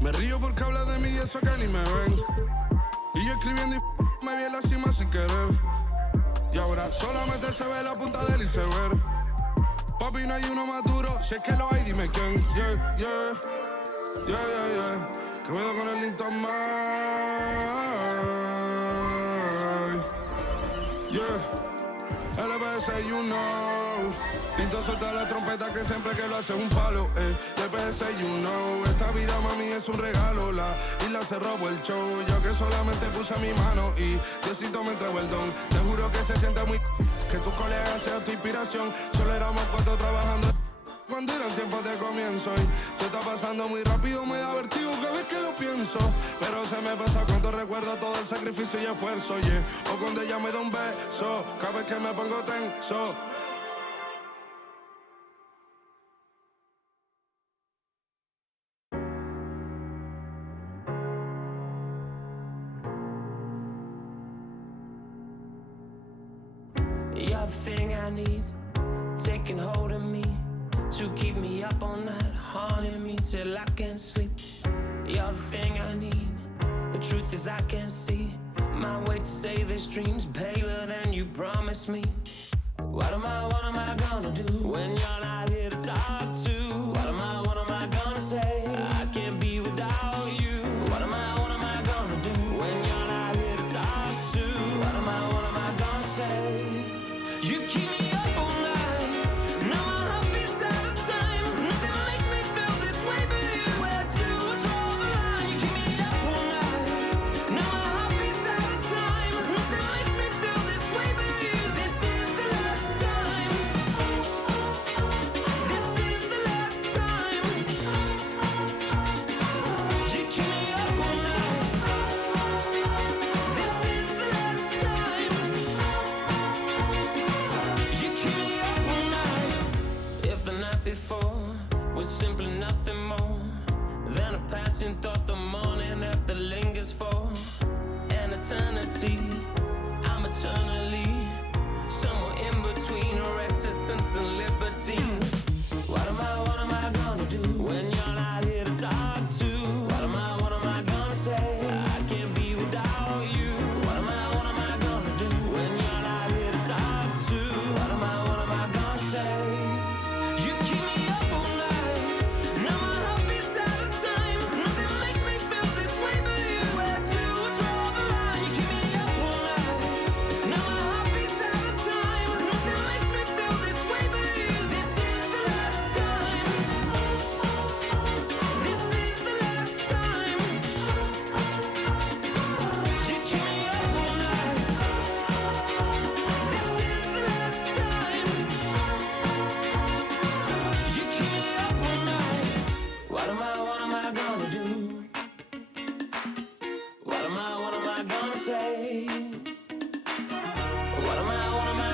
Me río porque habla de mí y eso que ni me ven. Y yo escribiendo y me vi en la cima sin querer. Y ahora solamente se ve la punta del iceberg. Papi, no hay uno más duro, si es que lo hay, dime quién. Yeah, yeah, yeah, yeah, yeah. Que puedo con el Linton Man. Yeah, LBS, you know. Pinto suelta la trompeta que siempre que lo hace un palo, LBS, you know. Esta vida, mami, es un regalo. La isla se robó el show. Yo que solamente puse mi mano y Diosito me entregó el don. Te juro que se siente muy... Que tu colega sea tu inspiración. Solo éramos 4 trabajando cuando eran tiempos de comienzo. Y te está pasando muy rápido, me da vertigo cada vez que lo pienso. Pero se me pasa cuando recuerdo todo el sacrificio y esfuerzo, yeah. O cuando ella me da un beso, cada vez que me pongo tenso. You're the thing I need, taking hold of me, to keep me up all night, haunting me till I can't sleep. You're the thing I need, the truth is I can't see my way to save this dream's paler than you promised me. What am I gonna do when you're not here to talk to? What am I gonna say? I can't be without you. What am I gonna do when you're not here to talk to? What am I gonna say? You keep me up all night. Now my heart beats out of time. Nothing makes me feel this way but you. Where to draw the line? You keep me up all night. Now my heart beats out of time. Nothing makes me feel this way but you. This is the last time. This is the last time. You keep me up all night. This is the last time. You keep me up all night. If the night before was simply nothing more than a passing thought, the morning after lingers for an eternity. I'm eternally somewhere in between reticence and libertine. What am I gonna do when you're not here to talk to? What am I gonna say? I can't be without you. What am I gonna do when you're not here to talk to? What am I gonna say? You keep me up all night. Now my heart beats out of time. Nothing makes me feel this way but you. Where to draw the line? You keep me up all night. Now my heart beats out of time. Nothing makes me feel this way but you. This is the last time. This is the last time. You keep me up all night. This is the last time. You keep me up all night. What am I gonna do? What am I gonna say? What am I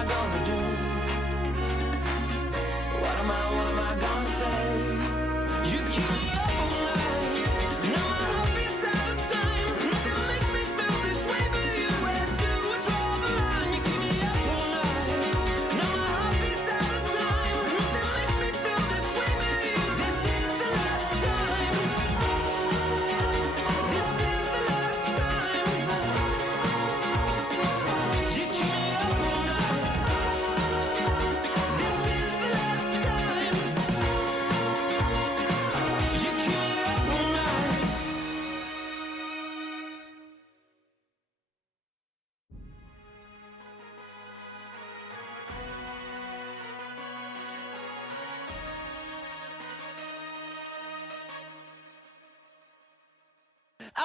gonna do? What am I gonna say? You keep me up all night. Now my heart beats out of time. Nothing makes me feel this way but you. Where to draw the line? You keep me up all night. Now my heart beats out of time. Nothing makes me feel this way but you. This is the last time. This is the last time. You keep me up all night. This is the last time. You keep me up all night.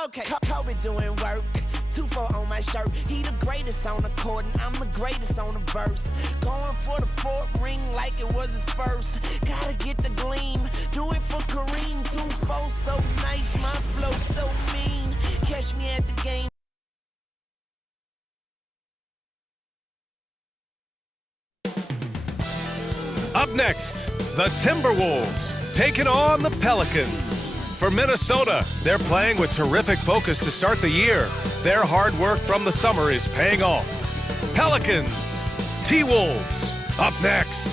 Okay, Kobe doing work. 2-4 on my shirt. He the greatest on the court, and I'm the greatest on the verse. Going for the 4th ring like it was his first. Gotta get the gleam. Do it for Kareem. 2-4 so nice, my flow so mean. Catch me at the game. Up next, the Timberwolves taking on the Pelicans. For Minnesota, they're playing with terrific focus to start the year. Their hard work from the summer is paying off. Pelicans, T-Wolves, up next.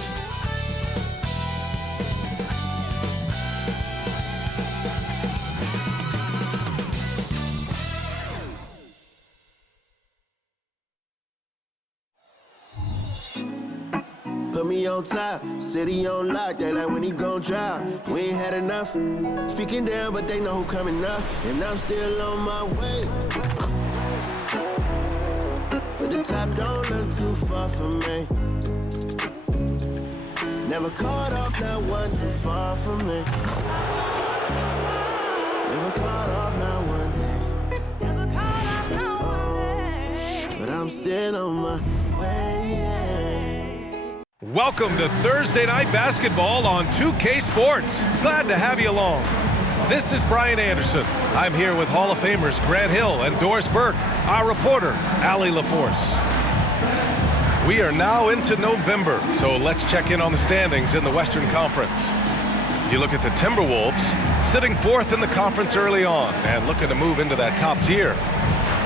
me on top, city on lock, they like when he gon' drop. We ain't had enough, speaking down, but they know who coming up, and I'm still on my way. But the top don't look too far from me. Never caught off, not one too far from me. Never caught off, not one day. Never caught off, not one day. But I'm still on my way. Welcome to Thursday Night Basketball on 2K Sports. Glad to have you along. This is Brian Anderson. I'm here with Hall of Famers Grant Hill and Doris Burke, our reporter, Allie LaForce. We are now into November, so let's check in on the standings in the Western Conference. You look at the Timberwolves, sitting fourth in the conference early on and looking to move into that top tier.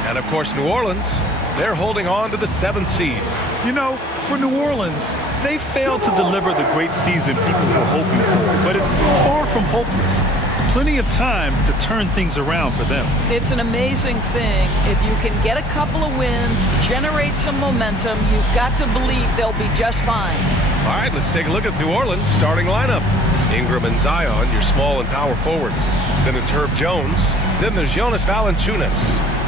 And of course, New Orleans, they're holding on to the 7th seed. You know, for New Orleans, they failed to deliver the great season people were hoping for, but it's far from hopeless. Plenty of time to turn things around for them. It's an amazing thing. If you can get a couple of wins, generate some momentum, you've got to believe they'll be just fine. All right, let's take a look at New Orleans' starting lineup. Ingram and Zion, your small and power forwards. Then it's Herb Jones. Then there's Jonas Valanciunas.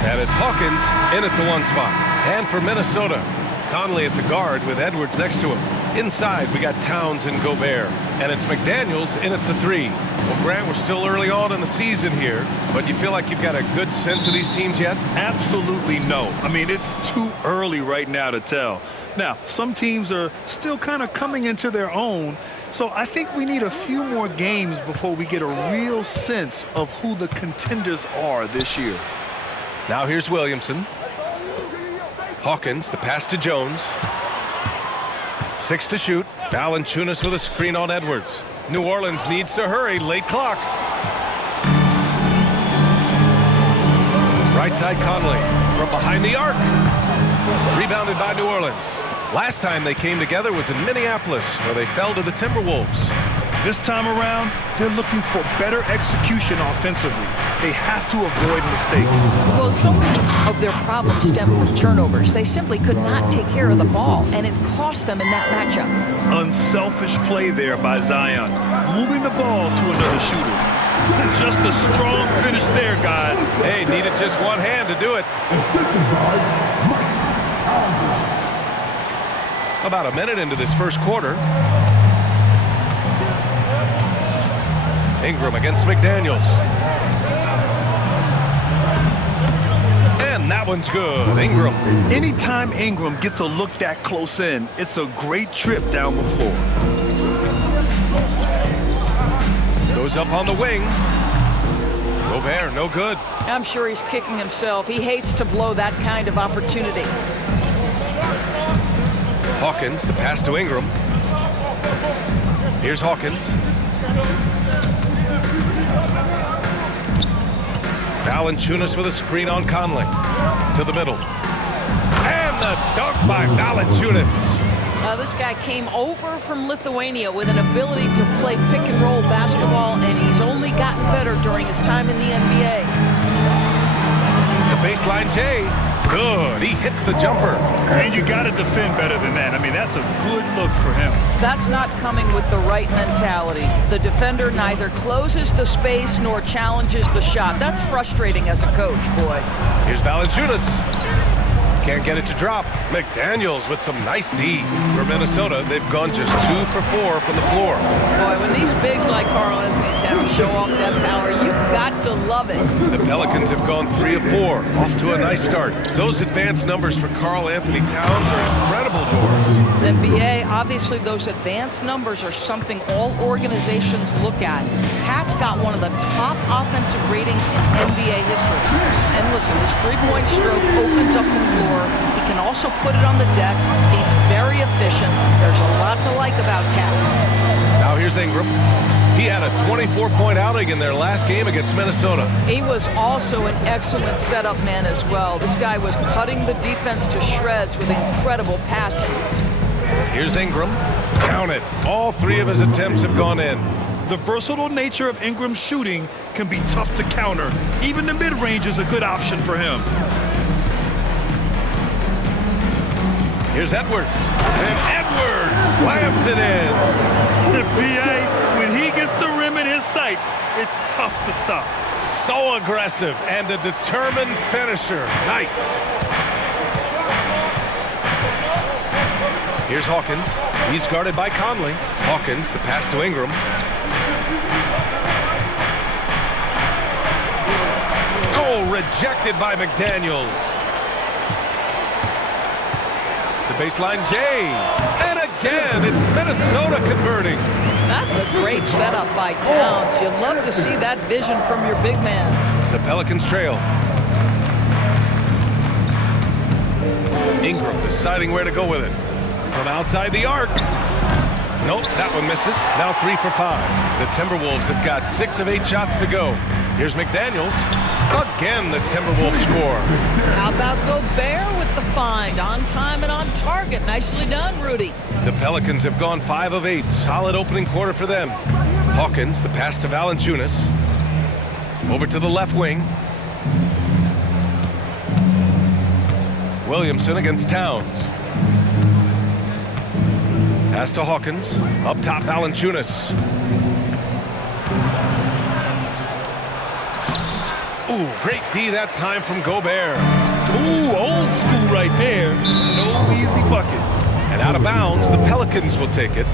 And it's Hawkins in at the 1 spot. And for Minnesota, Conley at the guard with Edwards next to him. Inside, we got Towns and Gobert. And it's McDaniels in at the 3. Well, Grant, we're still early on in the season here, but you feel like you've got a good sense of these teams yet? Absolutely no. I mean, it's too early right now to tell. Now, some teams are still kind of coming into their own, so I think we need a few more games before we get a real sense of who the contenders are this year. Now here's Williamson. Hawkins, the pass to Jones. 6 to shoot. Valanciunas with a screen on Edwards. New Orleans needs to hurry. Late clock. Right side Conley from behind the arc. Rebounded by New Orleans. Last time they came together was in Minneapolis, where they fell to the Timberwolves. This time around, they're looking for better execution offensively. They have to avoid mistakes. Well, so many of their problems stem from turnovers. They simply could not take care of the ball, and it cost them in that matchup. Unselfish play there by Zion, moving the ball to another shooter. Just a strong finish there, guys. Hey, needed just one hand to do it. About a minute into this first quarter. Ingram against McDaniels. And that one's good. Ingram. Anytime Ingram gets a look that close in, it's a great trip down the floor. Goes up on the wing. Gobert, no good. I'm sure he's kicking himself. He hates to blow that kind of opportunity. Hawkins, the pass to Ingram. Here's Hawkins. Valanciunas with a screen on Conley. To the middle. And the dunk by Valanciunas. This guy came over from Lithuania with an ability to play pick-and-roll basketball, and he's only gotten better during his time in the NBA. The baseline J. Good. He hits the jumper. And you got to defend better than that. I mean, that's a good look for him. That's not coming with the right mentality. The defender neither closes the space nor challenges the shot. That's frustrating as a coach, boy. Here's Valanciunas. Can't get it to drop. McDaniels with some nice D. For Minnesota, they've gone just 2 for 4 from the floor. Boy, when these bigs like Karl Anthony Towns show off that power, you've got to love it. The Pelicans have gone 3 of 4, off to a nice start. Those advanced numbers for Karl Anthony Towns are incredible, Doris. NBA, obviously those advanced numbers are something all organizations look at. Pat's got one of the top offensive ratings in NBA history. And listen, his three-point stroke opens up the floor. He can also put it on the deck. He's very efficient. There's a lot to like about Cat. Now here's Ingram. He had a 24-point outing in their last game against Minnesota. He was also an excellent setup man as well. This guy was cutting the defense to shreds with incredible passing. Here's Ingram. Count it. All 3 of his attempts have gone in. The versatile nature of Ingram's shooting can be tough to counter. Even the mid-range is a good option for him. Here's Edwards. And Edwards slams it in. The PA, when he gets the rim in his sights, it's tough to stop. So aggressive and a determined finisher. Nice. Here's Hawkins. He's guarded by Conley. Hawkins, the pass to Ingram. Oh, rejected by McDaniels. The baseline J. And again, it's Minnesota converting. That's a great setup by Towns. You'd love to see that vision from your big man. The Pelicans trail. Ingram deciding where to go with it. From outside the arc. Nope, that one misses. Now 3 for 5. The Timberwolves have got 6 of 8 shots to go. Here's McDaniels. Again, the Timberwolves score. How about Gobert with the find? On time and on target. Nicely done, Rudy. The Pelicans have gone 5 of 8. Solid opening quarter for them. Hawkins, the pass to Valanciunas. Over to the left wing. Williamson against Towns. Pass to Hawkins. Up top, Valanciunas. Ooh, great D that time from Gobert. Ooh, old school right there. No easy buckets. And out of bounds, the Pelicans will take it.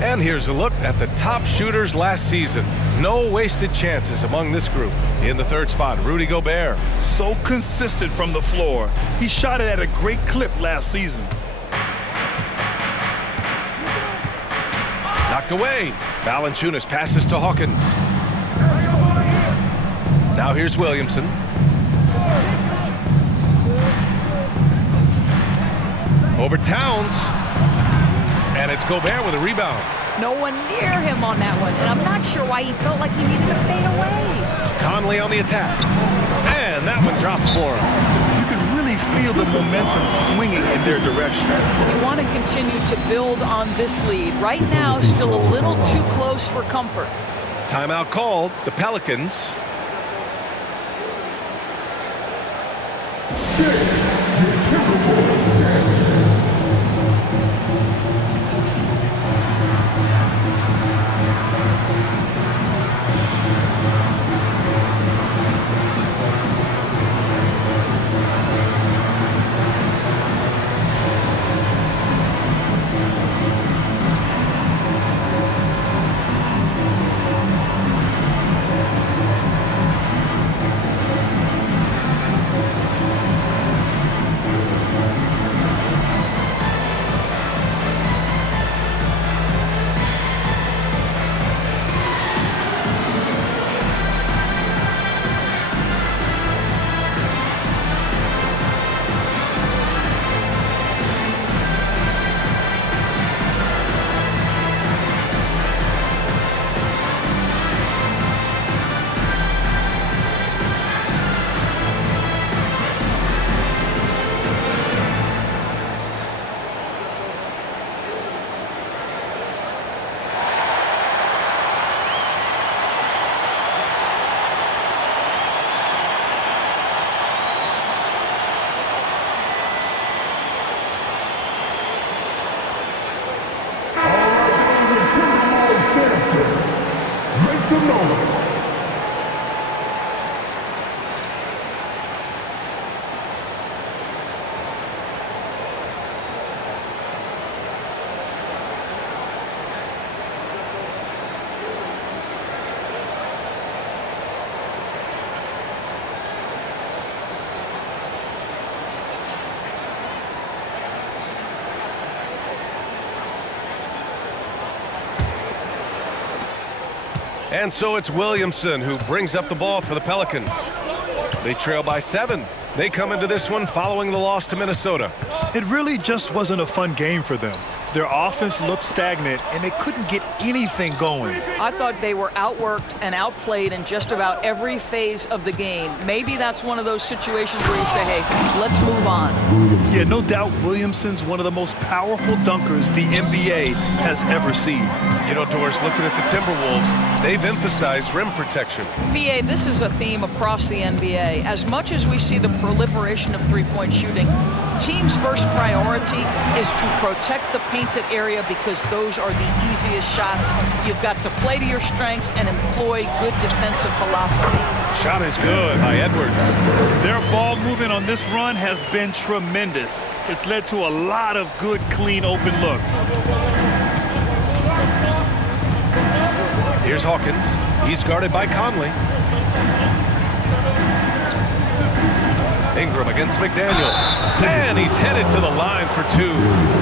And here's a look at the top shooters last season. No wasted chances among this group. In the third spot, Rudy Gobert. So consistent from the floor. He shot it at a great clip last season. Knocked away. Valanciunas passes to Hawkins. Now here's Williamson. Over Towns. And it's Gobert with a rebound. No one near him on that one, and I'm not sure why he felt like he needed to fade away. Conley on the attack. And that one drops for him. You can really feel the momentum swinging in their direction. You want to continue to build on this lead. Right now, still a little too close for comfort. Timeout called. The Pelicans. And so it's Williamson who brings up the ball for the Pelicans. They trail by 7. They come into this one following the loss to Minnesota. It really just wasn't a fun game for them. Their offense looked stagnant, and they couldn't get anything going. I thought they were outworked and outplayed in just about every phase of the game. Maybe that's one of those situations where you say, hey, let's move on. Yeah, no doubt Williamson's one of the most powerful dunkers the NBA has ever seen. You know, Doris, looking at the Timberwolves, they've emphasized rim protection. BA, this is a theme across the NBA. As much as we see the proliferation of three-point shooting, team's first priority is to protect the painted area because those are the easiest shots. You've got to play to your strengths and employ good defensive philosophy. Shot is good by Edwards. Their ball movement on this run has been tremendous. It's led to a lot of good, clean, open looks. Here's Hawkins. He's guarded by Conley. Ingram against McDaniels. And he's headed to the line for two.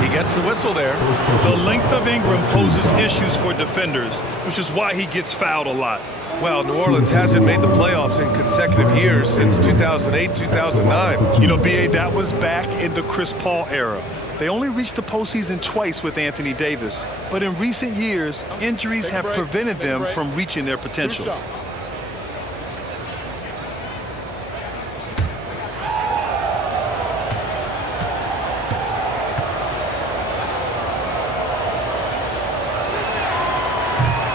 He gets the whistle there. The length of Ingram poses issues for defenders, which is why he gets fouled a lot. Well, New Orleans hasn't made the playoffs in consecutive years since 2008, 2009. You know, B.A., that was back in the Chris Paul era. They only reached the postseason twice with Anthony Davis, but in recent years, injuries have prevented them from reaching their potential.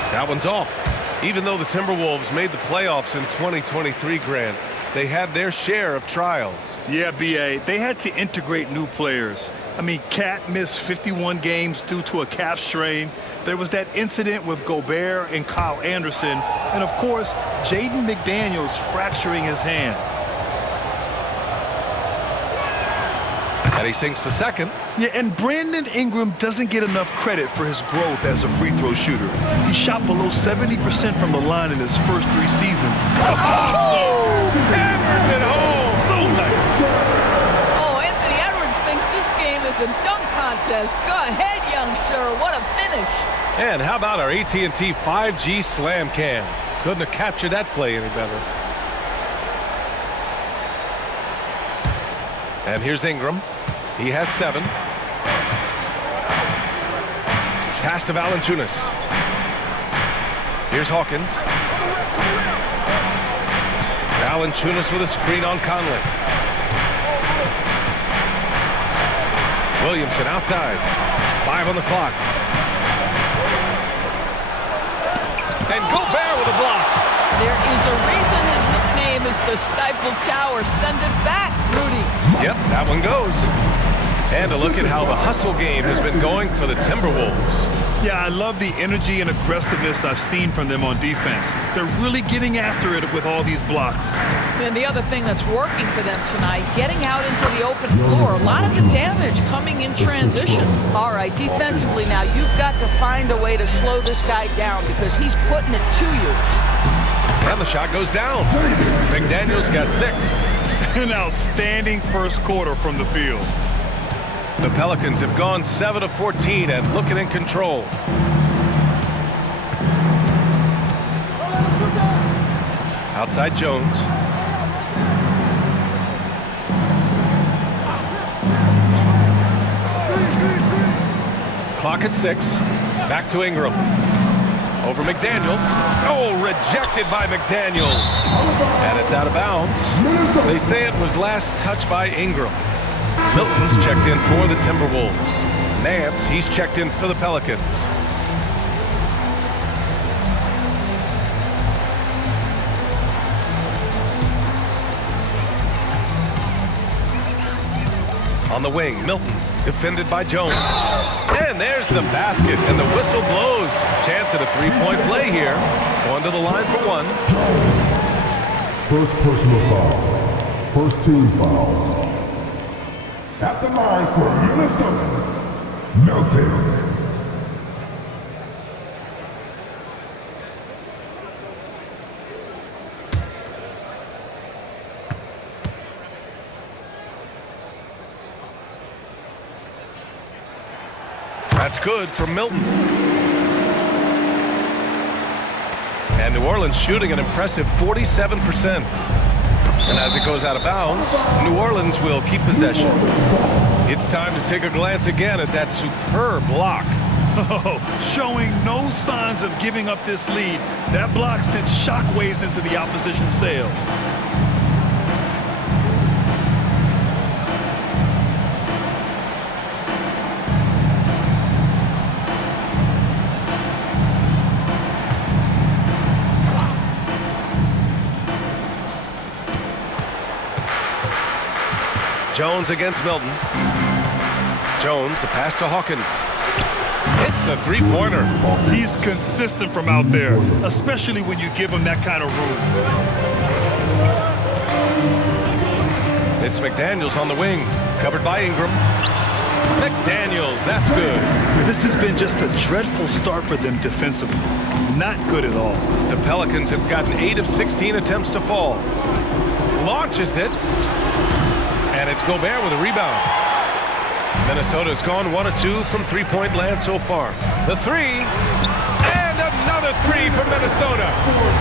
That one's off. Even though the Timberwolves made the playoffs in 2023, Grant, they had their share of trials. Yeah, B.A., they had to integrate new players. I mean, Cat missed 51 games due to a calf strain. There was that incident with Gobert and Kyle Anderson. And, of course, Jaden McDaniels fracturing his hand. And he sinks the second. Yeah, and Brandon Ingram doesn't get enough credit for his growth as a free throw shooter. He shot below 70% from the line in his first 3 seasons. Oh! Hammers it home! So nice! Oh, Anthony Edwards thinks this game is a dunk contest. Go ahead, young sir. What a finish. And how about our AT&T 5G Slam Cam? Couldn't have captured that play any better. And here's Ingram. He has 7. Pass to Valanciunas. Here's Hawkins. Valanciunas with a screen on Conley. Williamson outside. 5 on the clock. And Gobert with a block. There is a reason his nickname is the Stifle Tower. Send it back, Rudy. Yep, that one goes. And a look at how the hustle game has been going for the Timberwolves. Yeah, I love the energy and aggressiveness I've seen from them on defense. They're really getting after it with all these blocks. And the other thing that's working for them tonight, getting out into the open floor. A lot of the damage coming in transition. All right, defensively now, you've got to find a way to slow this guy down because he's putting it to you. And the shot goes down. McDaniels got 6. An outstanding first quarter from the field. The Pelicans have gone 7 of 14 and looking in control. Outside Jones. Clock at 6. Back to Ingram. Over McDaniels. Oh, rejected by McDaniels. And it's out of bounds. They say it was last touched by Ingram. Milton's checked in for the Timberwolves. Nance, he's checked in for the Pelicans. On the wing, Milton, defended by Jones. And there's the basket, and the whistle blows. Chance at a 3-point play here. Going to the line for 1. First personal foul. First team foul. At the line for Minnesota, Milton. That's good for Milton. And New Orleans shooting an impressive 47%. And as it goes out of bounds, New Orleans will keep possession. It's time to take a glance again at that superb block. Oh, showing no signs of giving up this lead. That block sent shockwaves into the opposition's sails. Jones against Milton. Jones, the pass to Hawkins. It's a three-pointer. He's consistent from out there, especially when you give him that kind of room. It's McDaniels on the wing, covered by Ingram. McDaniels, that's good. This has been just a dreadful start for them defensively. Not good at all. The Pelicans have gotten 8 of 16 attempts to fall. Launches it. And it's Gobert with a rebound. Minnesota's gone 1 of 2 from three-point land so far. The three. And another three for Minnesota.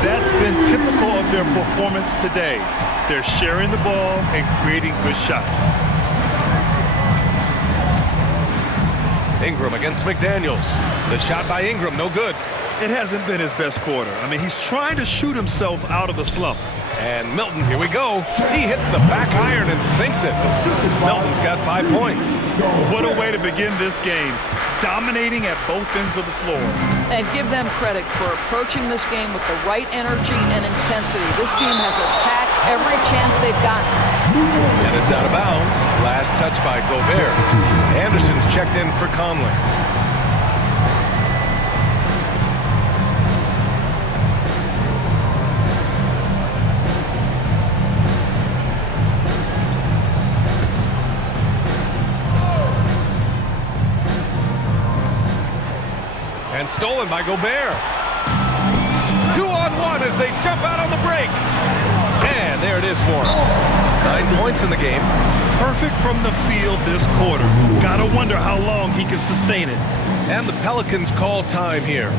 That's been typical of their performance today. They're sharing the ball and creating good shots. Ingram against McDaniels. The shot by Ingram, no good. It hasn't been his best quarter. I mean, he's trying to shoot himself out of the slump. And Milton, here we go. He hits the back iron and sinks it. Milton's got 5 points. What a way to begin this game. Dominating at both ends of the floor. And give them credit for approaching this game with the right energy and intensity. This team has attacked every chance they've gotten. And it's out of bounds. Last touch by Gobert. Anderson's checked in for Conley. And stolen by Gobert. 2-on-1 as they jump out on the break. And there it is for him. 9 points in the game. Perfect from the field this quarter. Gotta wonder how long he can sustain it. And the Pelicans call time here.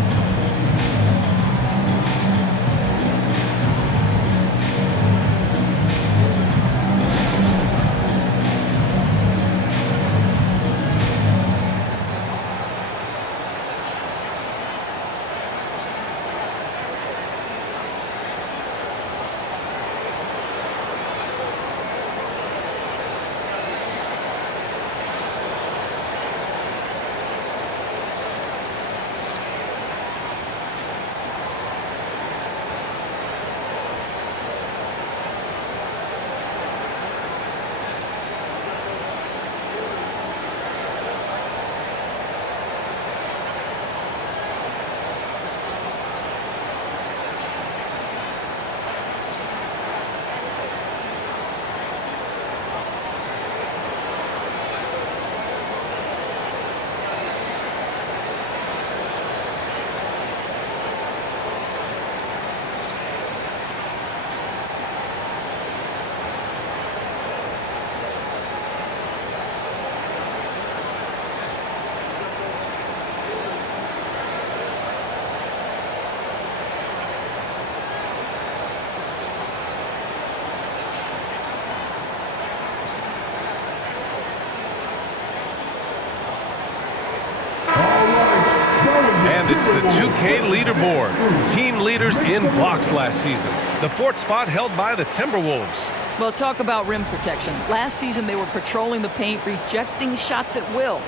And it's the 2K leaderboard. Team leaders in blocks last season. The 4th spot held by the Timberwolves. Well, talk about rim protection. Last season, they were patrolling the paint, rejecting shots at will.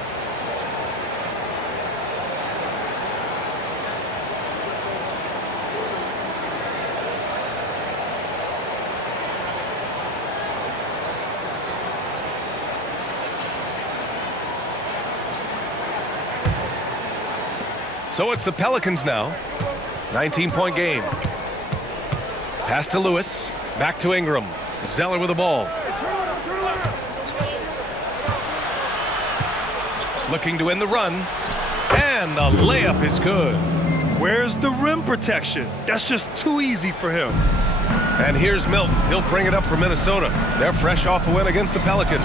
So it's the Pelicans now. 19-point game. Pass to Lewis. Back to Ingram. Zeller with the ball. Looking to win the run. And the layup is good. Where's the rim protection? That's just too easy for him. And here's Milton. He'll bring it up for Minnesota. They're fresh off a win against the Pelicans.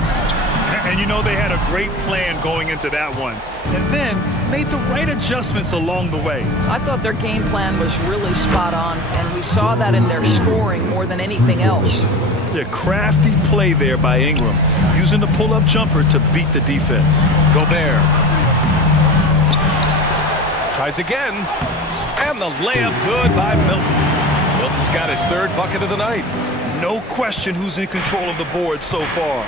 And you know they had a great plan going into that one. And then made the right adjustments along the way. I thought their game plan was really spot on, and we saw that in their scoring more than anything else. The crafty play there by Ingram, using the pull-up jumper to beat the defense. Gobert. Tries again. And the layup good by Milton. Milton's got his 3rd bucket of the night. No question who's in control of the board so far.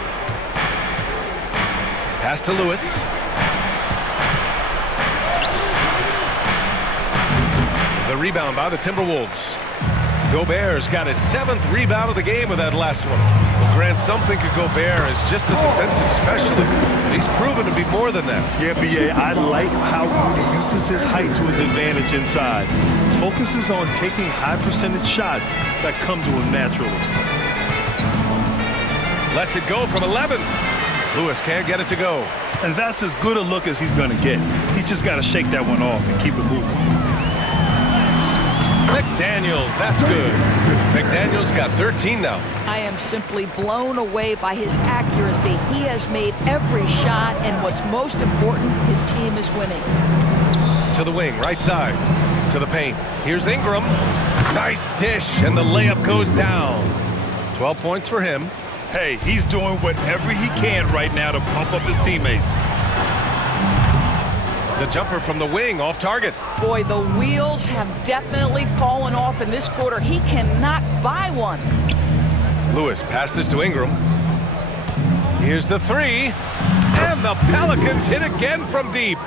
Pass to Lewis. The rebound by the Timberwolves. Gobert's got his 7th rebound of the game with that last one. Well, Grant, some think of Gobert as just a defensive specialist, but he's proven to be more than that. Yeah, B.A., I like how Rudy uses his height to his advantage inside. Focuses on taking high-percentage shots that come to him naturally. Lets it go from 11. Lewis can't get it to go. And that's as good a look as he's going to get. He's just got to shake that one off and keep it moving. McDaniels, that's good. McDaniels got 13 now. I am simply blown away by his accuracy. He has made every shot, and what's most important, his team is winning. To the wing, right side. To the paint. Here's Ingram. Nice dish, and the layup goes down. 12 points for him. Hey, he's doing whatever he can right now to pump up his teammates. The jumper from the wing, off target. Boy, the wheels have definitely fallen off in this quarter. He cannot buy one. Lewis passes to Ingram. Here's the three. And the Pelicans hit again from deep.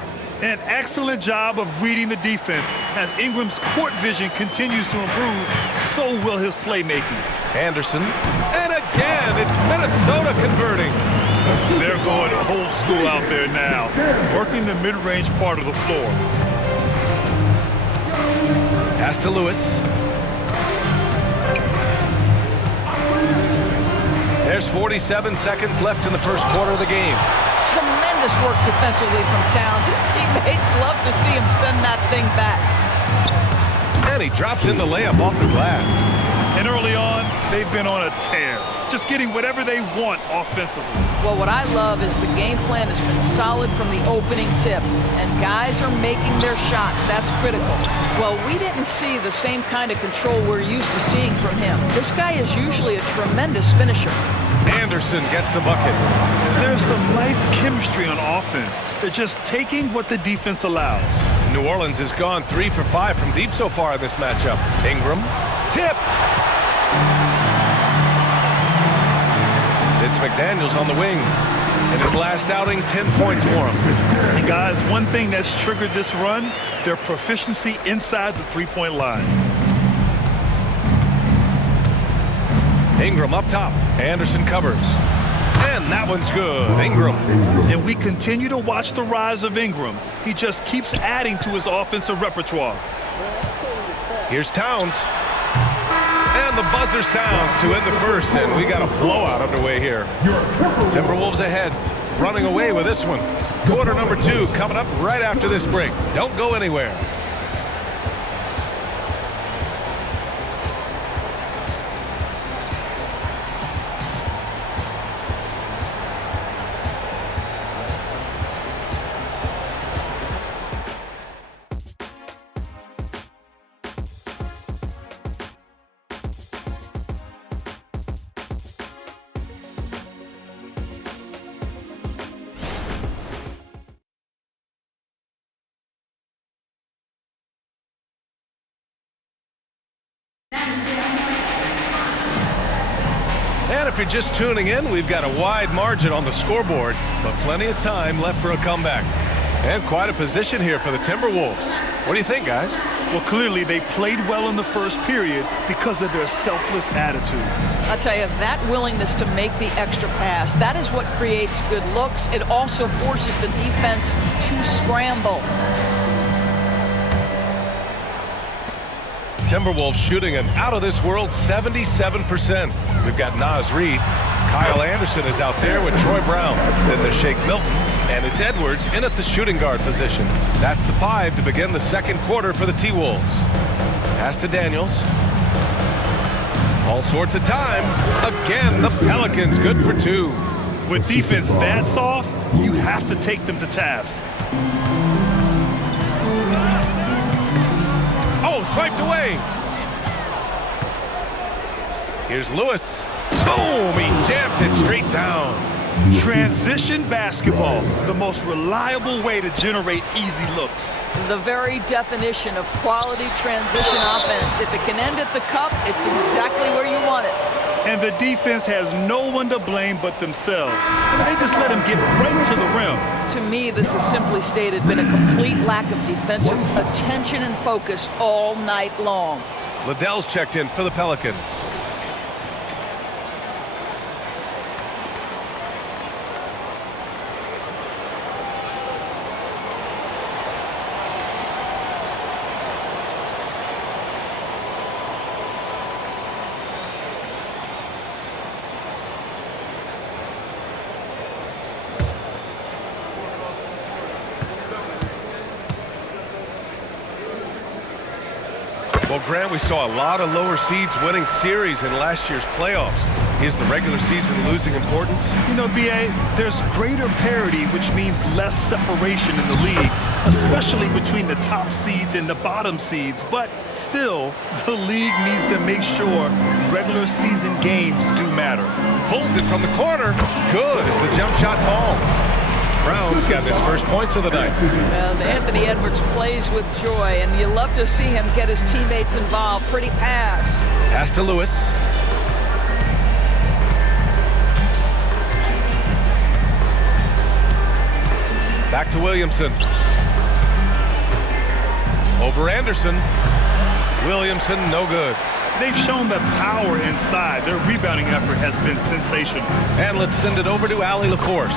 An excellent job of reading the defense. As Ingram's court vision continues to improve, so will his playmaking. Anderson. And again, it's Minnesota converting. They're going old school out there now, working the mid-range part of the floor. Pass to Lewis. There's 47 seconds left in the first quarter of the game. Tremendous work defensively from Towns. His teammates love to see him send that thing back. And he drops in the layup off the glass. And early on, they've been on a tear, just getting whatever they want offensively. Well, what I love is the game plan has been solid from the opening tip, and guys are making their shots. That's critical. Well, we didn't see the same kind of control we're used to seeing from him. This guy is usually a tremendous finisher. Anderson gets the bucket. There's some nice chemistry on offense. They're just taking what the defense allows. New Orleans has gone 3 for 5 from deep so far in this matchup. Ingram tipped. It's McDaniels on the wing. In his last outing, 10 points for him. And guys, one thing that's triggered this run, their proficiency inside the three-point line. Ingram up top. Anderson covers. And that one's good. Ingram. And we continue to watch the rise of Ingram. He just keeps adding to his offensive repertoire. Here's Towns. And the buzzer sounds to end the first, and we got a blowout underway here. Timberwolves ahead, running away with this one. Quarter number 2 coming up right after this break. Don't go anywhere. And if you're just tuning in, we've got a wide margin on the scoreboard, but plenty of time left for a comeback. And quite a position here for the Timberwolves. What do you think, guys? Well, clearly they played well in the first period because of their selfless attitude. I'll tell you, that willingness to make the extra pass, that is what creates good looks. It also forces the defense to scramble. Timberwolves shooting an out-of-this-world 77%. We've got Naz Reid. Kyle Anderson is out there with Troy Brown. Then there's Shake Milton. And it's Edwards in at the shooting guard position. That's the 5 to begin the second quarter for the T-Wolves. Pass to Daniels. All sorts of time. Again, the Pelicans good for 2. With defense that soft, you have to take them to task. Oh, swiped away. Here's Lewis. Boom, he jams it straight down. Transition basketball, the most reliable way to generate easy looks. The very definition of quality transition offense. If it can end at the cup, it's exactly where you want it. And the defense has no one to blame but themselves. They just let him get right to the rim. To me, this has simply stated been a complete lack of defensive attention and focus all night long. Liddell's checked in for the Pelicans. Well, Grant, we saw a lot of lower seeds winning series in last year's playoffs. Is the regular season losing importance? You know, B.A., there's greater parity, which means less separation in the league, especially between the top seeds and the bottom seeds. But still, the league needs to make sure regular season games do matter. Pulls it from the corner. Good as the jump shot falls. Brown's got his first points of the night. And Anthony Edwards plays with joy, and you love to see him get his teammates involved. Pretty pass. Pass to Lewis. Back to Williamson. Over Anderson. Williamson, no good. They've shown that power inside. Their rebounding effort has been sensational. And let's send it over to Allie LaForce.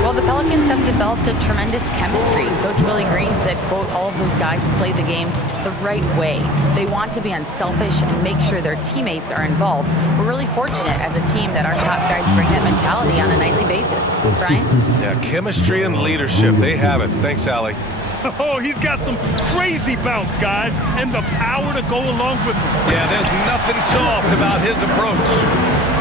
Well, the Pelicans have developed a tremendous chemistry. Coach Willie Green said, quote, all of those guys play the game the right way. They want to be unselfish and make sure their teammates are involved. We're really fortunate as a team that our top guys bring that mentality on a nightly basis. Brian? Yeah, chemistry and leadership. They have it. Thanks, Allie. Oh, he's got some crazy bounce, guys, and the power to go along with him. Yeah, there's nothing soft about his approach.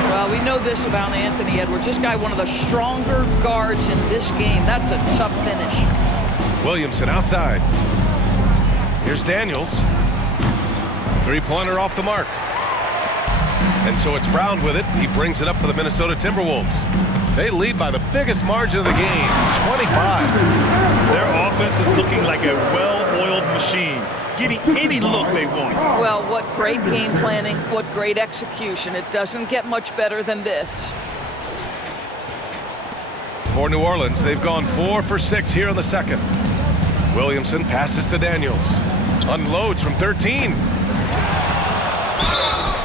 Well, we know this about Anthony Edwards. This guy, one of the stronger guards in this game. That's a tough finish. Williamson outside. Here's Daniels. Three-pointer off the mark. And so it's Brown with it. He brings it up for the Minnesota Timberwolves. They lead by the biggest margin of the game, 25. Their offense is looking like a well-oiled machine, getting any look they want. Well, what great game planning, what great execution. It doesn't get much better than this. For New Orleans, they've gone 4 for 6 here in the second. Williamson passes to Daniels. Unloads from 13.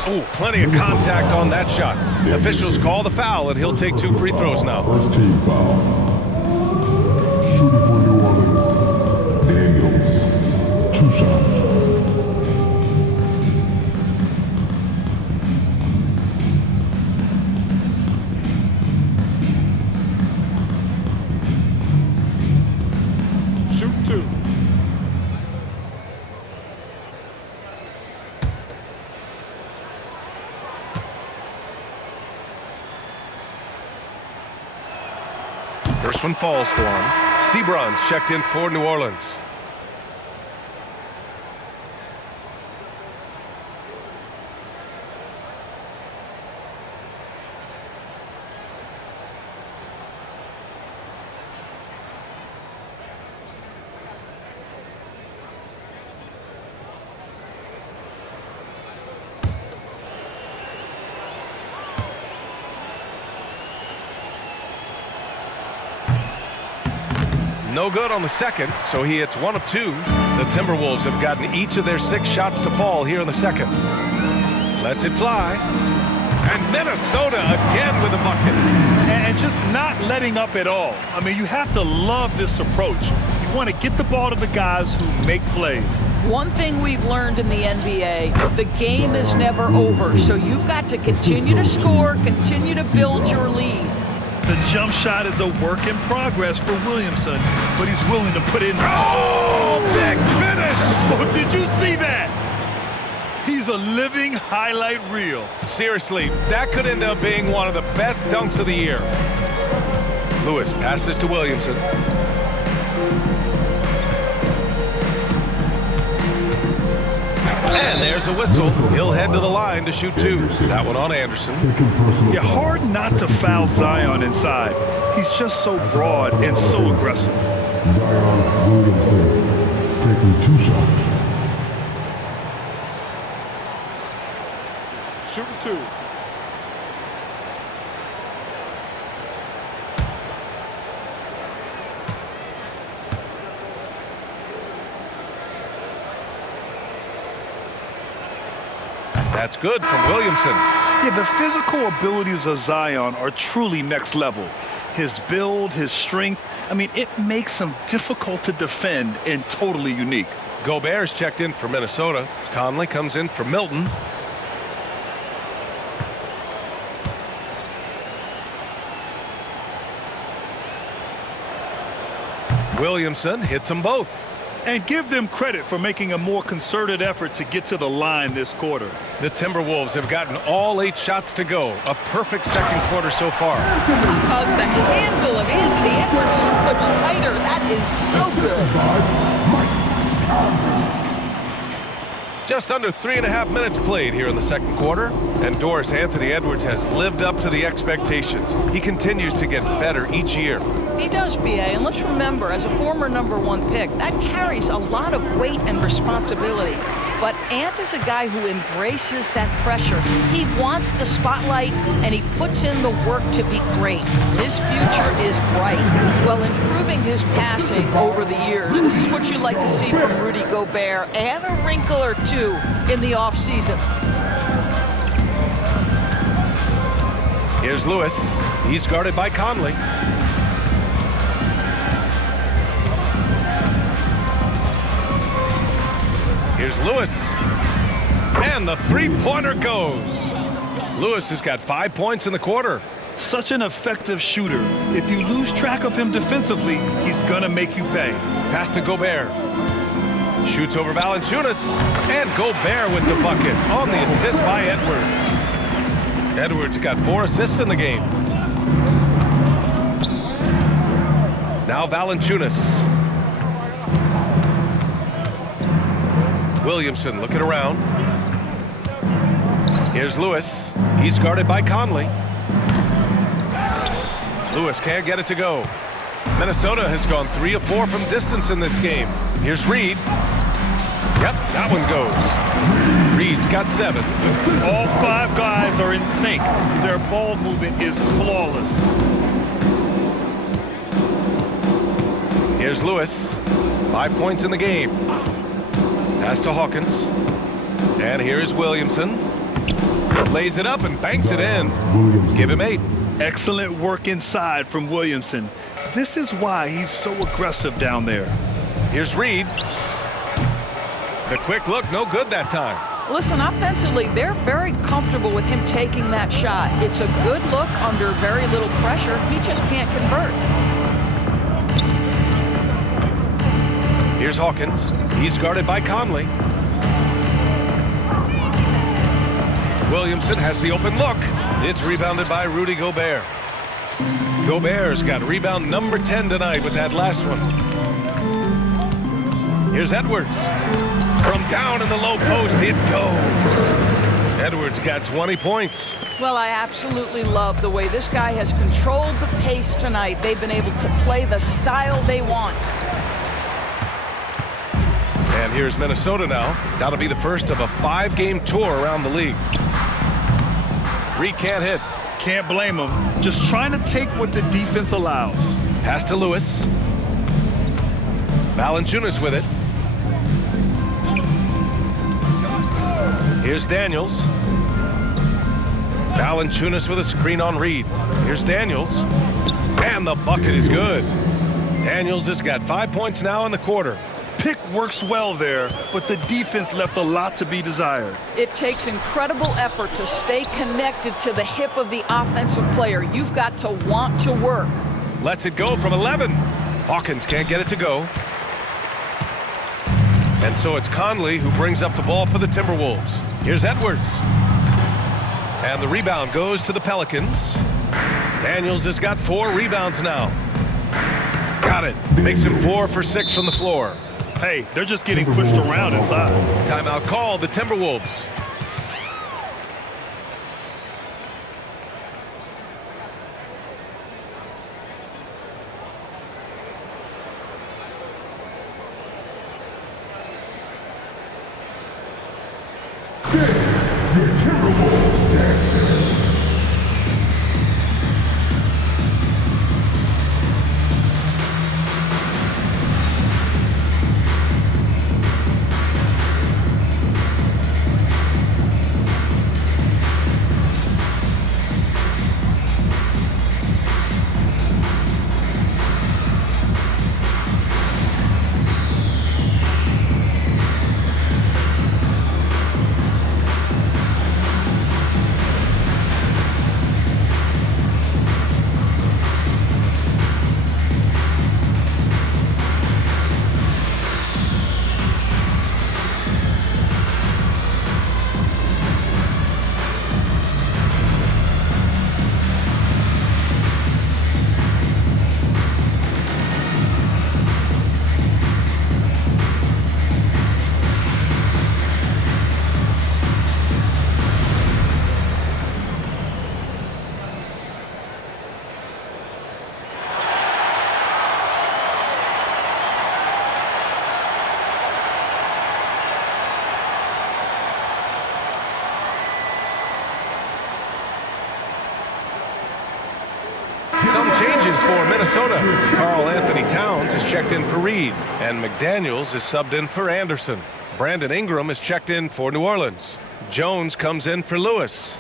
Oh, plenty of contact on that shot. Officials call the foul, and he'll take 2 free throws now. First team foul. Shooting for New Orleans. Daniels. 2 shots. Shoot 2. First one falls for him. Sebron's checked in for New Orleans. No good on the second, so he hits 1 of 2. The Timberwolves have gotten each of their 6 shots to fall here in the second. Lets it fly. And Minnesota again with a bucket. And just not letting up at all. I mean, you have to love this approach. You want to get the ball to the guys who make plays. One thing we've learned in the NBA, the game is never over, so you've got to continue to score, continue to build your lead. The jump shot is a work in progress for Williamson, but he's willing to put in. Oh, big finish! Oh, did you see that? He's a living highlight reel. Seriously, that could end up being one of the best dunks of the year. Lewis passes to Williamson. And there's a whistle. He'll head to the line to shoot 2. That one on Anderson. Yeah, hard not to foul Zion inside. He's just so broad and so aggressive. Zion Williamson taking 2 shots. Shooting 2. That's good from Williamson. Yeah, the physical abilities of Zion are truly next level. His build, his strength, I mean, it makes him difficult to defend and totally unique. Gobert's checked in for Minnesota. Conley comes in for Milton. Williamson hits them both. And give them credit for making a more concerted effort to get to the line this quarter. The Timberwolves have gotten all 8 shots to go. A perfect second quarter so far. How about the handle of Anthony Edwards so much tighter? That is so good. Just under 3.5 minutes played here in the second quarter. And Doris, Anthony Edwards has lived up to the expectations. He continues to get better each year. He does, B.A., and let's remember, as a former #1 pick, that carries a lot of weight and responsibility. But Ant is a guy who embraces that pressure. He wants the spotlight, and he puts in the work to be great. His future is bright. While improving his passing over the years, this is what you like to see from Rudy Gobert, and a wrinkle or two in the offseason. Here's Lewis. He's guarded by Conley. Here's Lewis. And the three-pointer goes. Lewis has got 5 points in the quarter. Such an effective shooter. If you lose track of him defensively, he's going to make you pay. Pass to Gobert. Shoots over Valanciunas. And Gobert with the bucket on the assist by Edwards. Edwards got 4 assists in the game. Now Valanciunas. Williamson looking around. Here's Lewis. He's guarded by Conley. Lewis can't get it to go. Minnesota has gone 3 of 4 from distance in this game. Here's Reed. Yep, that one goes. Reed's got 7. All 5 guys are in sync. Their ball movement is flawless. Here's Lewis. 5 points in the game. Pass to Hawkins. And here's Williamson. Lays it up and banks it in. Give him 8. Excellent work inside from Williamson. This is why he's so aggressive down there. Here's Reed. The quick look, no good that time. Listen, offensively, they're very comfortable with him taking that shot. It's a good look under very little pressure. He just can't convert. Here's Hawkins. He's guarded by Conley. Williamson has the open look. It's rebounded by Rudy Gobert. Gobert's got rebound number 10 tonight with that last one. Here's Edwards. From down in the low post, it goes. Edwards got 20 points. Well, I absolutely love the way this guy has controlled the pace tonight. They've been able to play the style they want. And here's Minnesota now. That'll be the first of a 5-game tour around the league. Reed can't hit. Can't blame him. Just trying to take what the defense allows. Pass to Lewis. Valanciunas with it. Here's Daniels. Valanciunas with a screen on Reed. Here's Daniels. And the bucket is good. Daniels has got 5 points now in the quarter. Pick works well there, but the defense left a lot to be desired. It takes incredible effort to stay connected to the hip of the offensive player. You've got to want to work. Lets it go from 11. Hawkins can't get it to go. And so it's Conley who brings up the ball for the Timberwolves. Here's Edwards. And the rebound goes to the Pelicans. Daniels has got 4 rebounds now. Got it. Makes him 4 for 6 from the floor. Hey, they're just getting pushed around inside. Timeout called, the Timberwolves. changes for Minnesota. Karl Anthony Towns is checked in for Reed, and McDaniels is subbed in for Anderson. Brandon Ingram is checked in for New Orleans. Jones comes in for Lewis.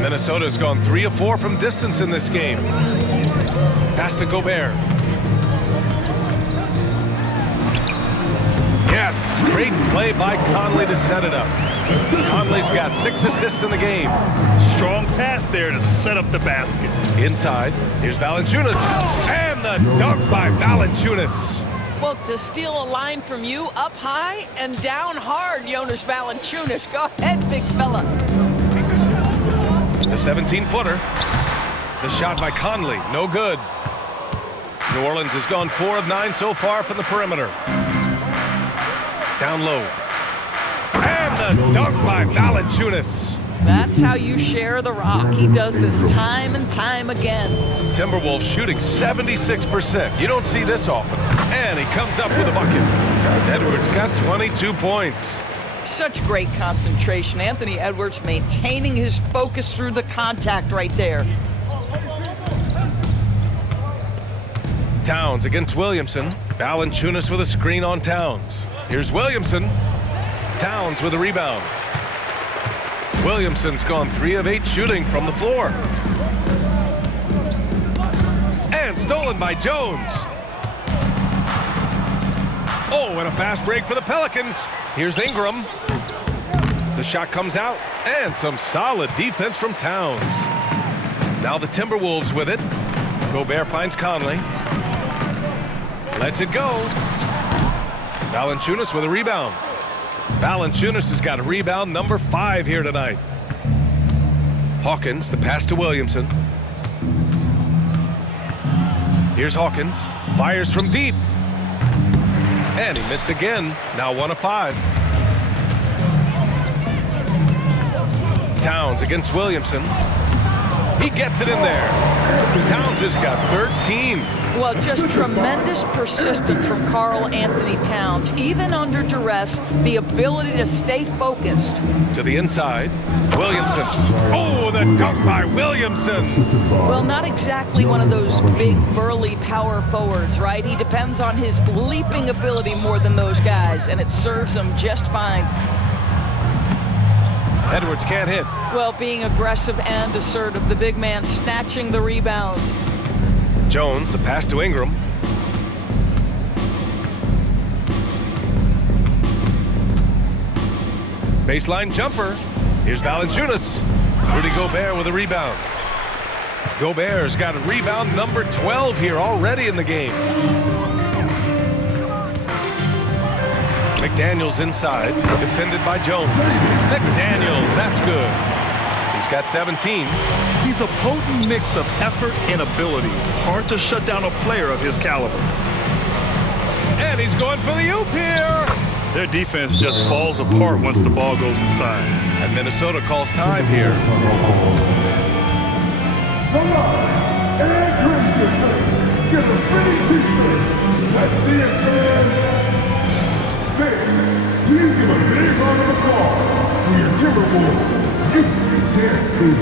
Minnesota's gone 3 of 4 from distance in this game. Pass to Gobert. Yes, great play by Conley to set it up. Conley's got 6 assists in the game. Strong pass there to set up the basket. Inside, here's Valanciunas. And the dunk by Valanciunas. Well, to steal a line from you, up high and down hard, Jonas Valanciunas. Go ahead, big fella. The 17-footer. The shot by Conley, no good. New Orleans has gone 4 of 9 so far from the perimeter. Down low. And the dunk by Valanciunas. That's how you share the rock. He does this time and time again. Timberwolves shooting 76%. You don't see this often. And he comes up with a bucket. Edwards got 22 points. Such great concentration. Anthony Edwards maintaining his focus through the contact right there. Towns against Williamson. Valanciunas with a screen on Towns. Here's Williamson. Towns with a rebound. Williamson's gone 3 of 8 shooting from the floor. And stolen by Jones. Oh, and a fast break for the Pelicans. Here's Ingram. The shot comes out, and some solid defense from Towns. Now the Timberwolves with it. Gobert finds Conley. Lets it go. Valanciunas with a rebound. Valanciunas has got a rebound number 5 here tonight. Hawkins, the pass to Williamson. Here's Hawkins. Fires from deep. And he missed again. Now 1 of 5. Towns against Williamson. He gets it in there. Towns has got 13. Well, just tremendous persistence from Karl Anthony Towns. Even under duress, the ability to stay focused. To the inside. Williamson. Oh, the dunk by Williamson. Well, not exactly one of those big, burly power forwards, right? He depends on his leaping ability more than those guys, and it serves him just fine. Edwards can't hit. Well, being aggressive and assertive, the big man snatching the rebound. Jones, the pass to Ingram. Baseline jumper. Here's Valanciunas. Rudy Gobert with a rebound. Gobert's got a rebound number 12 here already in the game. McDaniels inside, defended by Jones. McDaniels, that's good. He's got 17. He's a potent mix of effort and ability. Hard to shut down a player of his caliber. And he's going for the oop here. Their defense just falls apart once the ball goes inside. And Minnesota calls time here. The line and Griffin get a free t-shirt. Let's see it, man. Please give a big round of applause for your Timberwolves. You can dance too.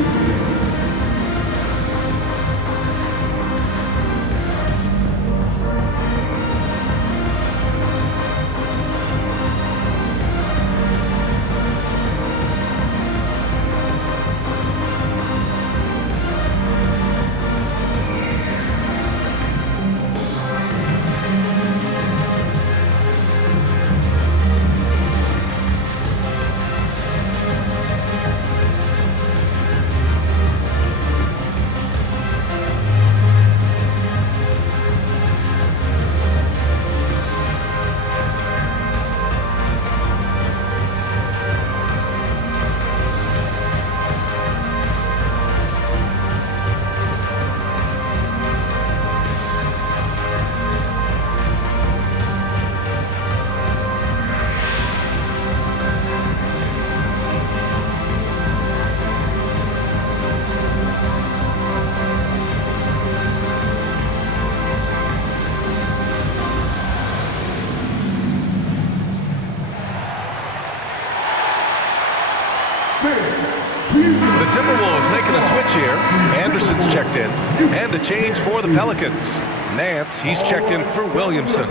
Timberwolves making a switch here. Anderson's checked in. And a change for the Pelicans. Nance, he's checked in for Williamson.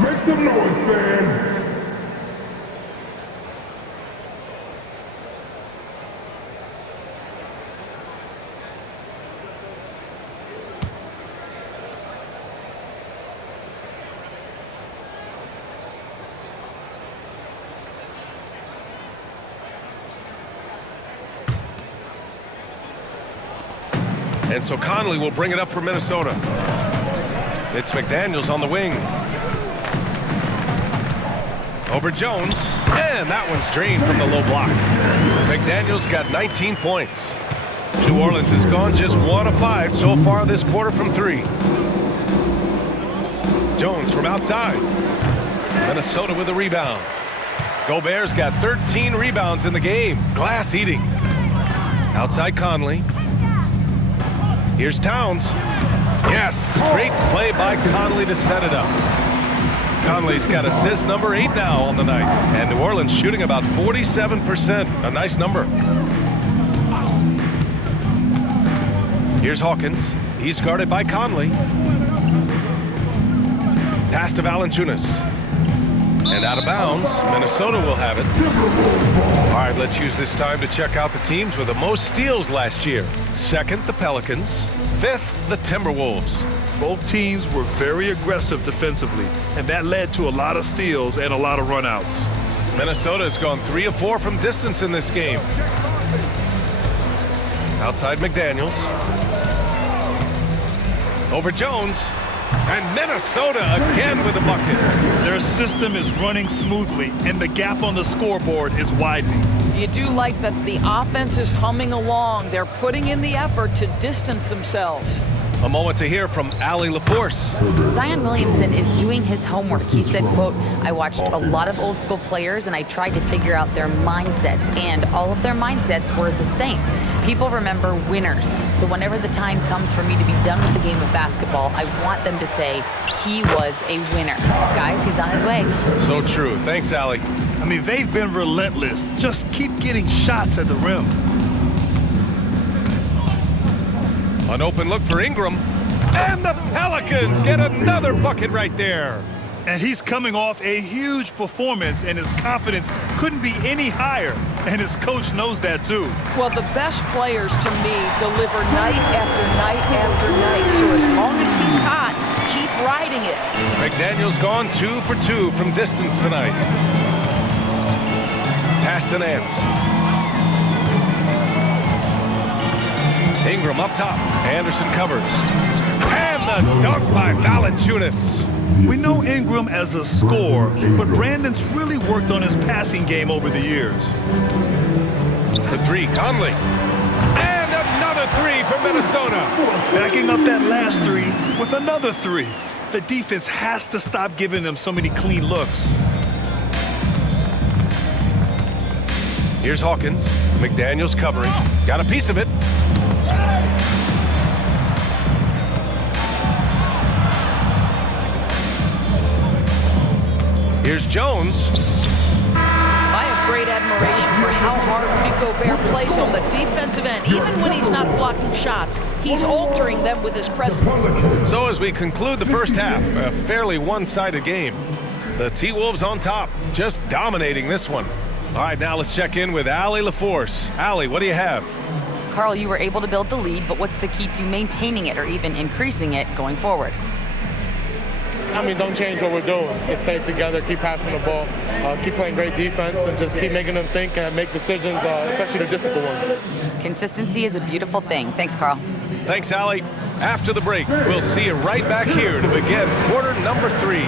Make some noise, fans. And so Conley will bring it up for Minnesota. It's McDaniels on the wing. Over Jones. And that one's drained from the low block. McDaniels got 19 points. New Orleans has gone just 1 of 5 so far this quarter from 3. Jones from outside. Minnesota with a rebound. Gobert's got 13 rebounds in the game. Glass eating. Outside Conley. Here's Towns. Yes, great play by Conley to set it up. Conley's got assist number 8 now on the night. And New Orleans shooting about 47%. A nice number. Here's Hawkins. He's guarded by Conley. Pass to Valanciunas. And out of bounds, Minnesota will have it. All right, let's use this time to check out the teams with the most steals last year. 2nd, the Pelicans. 5th, the Timberwolves. Both teams were very aggressive defensively, and that led to a lot of steals and a lot of runouts. Minnesota has gone 3 of 4 from distance in this game. Outside McDaniels. Over Jones. And Minnesota again with a bucket. Their system is running smoothly, and the gap on the scoreboard is widening. You do like that the offense is humming along. They're putting in the effort to distance themselves. A moment to hear from Allie LaForce. Zion Williamson is doing his homework. He said, quote, "I watched a lot of old school players and I tried to figure out their mindsets, and all of their mindsets were the same. People remember winners. So whenever the time comes for me to be done with the game of basketball, I want them to say, he was a winner." Guys, he's on his way. So true. Thanks, Allie. I mean, they've been relentless. Just keep getting shots at the rim. An open look for Ingram. And the Pelicans get another bucket right there. And he's coming off a huge performance, and his confidence couldn't be any higher. And his coach knows that, too. Well, the best players, to me, deliver night after night after night. So as long as he's hot, keep riding it. McDaniels gone 2 for 2 from distance tonight. Pass to Nance. Ingram up top. Anderson covers. And the dunk by Valanciunas. We know Ingram as a scorer, but Brandon's really worked on his passing game over the years. For 3, Conley. And another 3 for Minnesota. Backing up that last 3 with another 3. The defense has to stop giving them so many clean looks. Here's Hawkins. McDaniels covering. Got a piece of it. Here's Jones. I have great admiration for how hard Rudy Gobert plays on the defensive end. Even when he's not blocking shots, he's altering them with his presence. So as we conclude the first half, a fairly one-sided game. The T-Wolves on top, just dominating this one. All right, now let's check in with Allie LaForce. Allie, what do you have? Carl, you were able to build the lead, but what's the key to maintaining it or even increasing it going forward? I mean, don't change what we're doing. Just stay together, keep passing the ball, keep playing great defense, and just keep making them think and make decisions, especially the difficult ones. Consistency is a beautiful thing. Thanks, Carl. Thanks, Allie. After the break, we'll see you right back here to begin quarter number 3.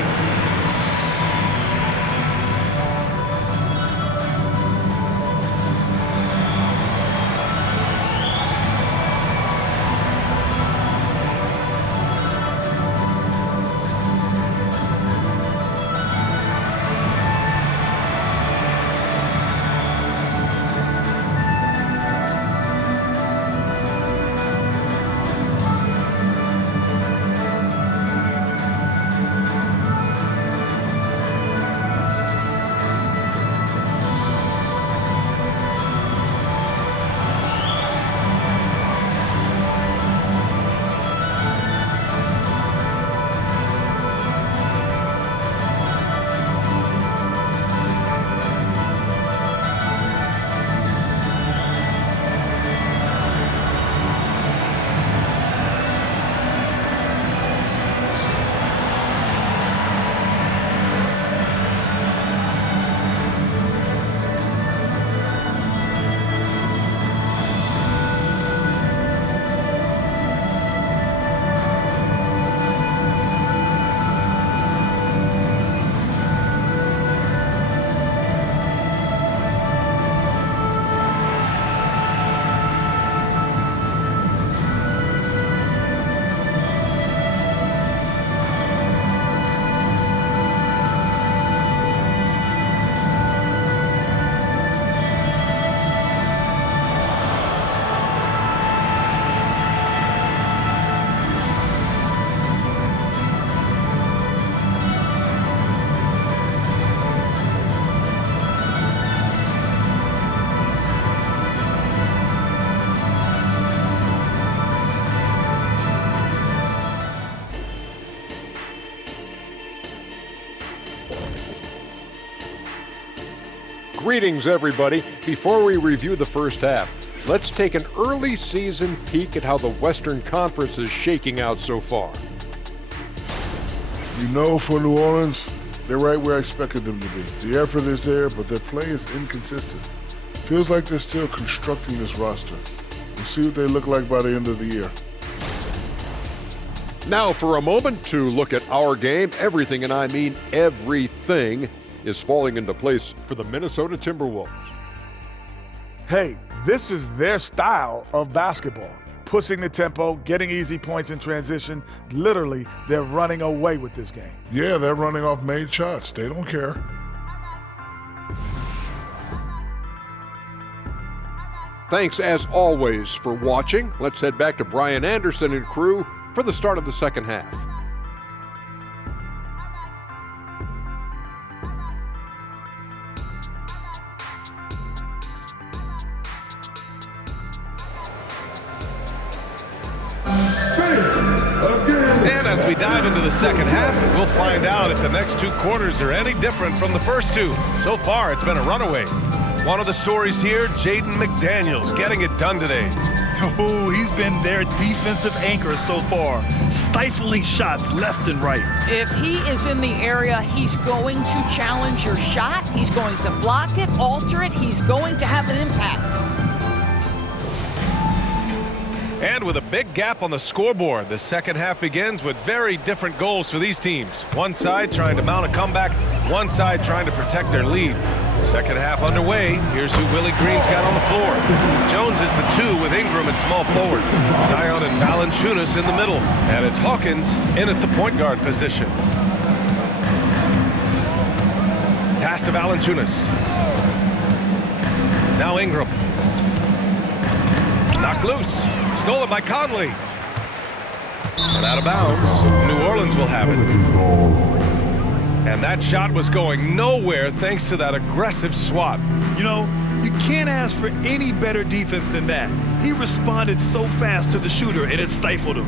Greetings, everybody. Before we review the first half, let's take an early season peek at how the Western Conference is shaking out so far. You know, for New Orleans, they're right where I expected them to be. The effort is there, but their play is inconsistent. Feels like they're still constructing this roster. We'll see what they look like by the end of the year. Now for a moment to look at our game. Everything, and I mean everything, is falling into place for the Minnesota Timberwolves. Hey, this is their style of basketball. Pushing the tempo, getting easy points in transition. Literally, they're running away with this game. Yeah, they're running off made shots. They don't care. Thanks, as always, for watching. Let's head back to Brian Anderson and crew for the start of the second half. And as we dive into the second half, we'll find out if the next two quarters are any different from the first two. So far, it's been a runaway. One of the stories here, Jaden McDaniels getting it done today. Oh, he's been their defensive anchor so far, stifling shots left and right. If he is in the area, he's going to challenge your shot. He's going to block it, alter it. He's going to have an impact. And with a big gap on the scoreboard, the second half begins with very different goals for these teams. One side trying to mount a comeback, one side trying to protect their lead. Second half underway. Here's who Willie Green's got on the floor. Jones is the 2 with Ingram at small forward. Zion and Valanciunas in the middle. And it's Hawkins in at the point guard position. Pass to Valanciunas. Now Ingram. Knocked loose. Stolen by Conley. And out of bounds. New Orleans will have it. And that shot was going nowhere thanks to that aggressive swat. You know, you can't ask for any better defense than that. He responded so fast to the shooter, and it stifled him.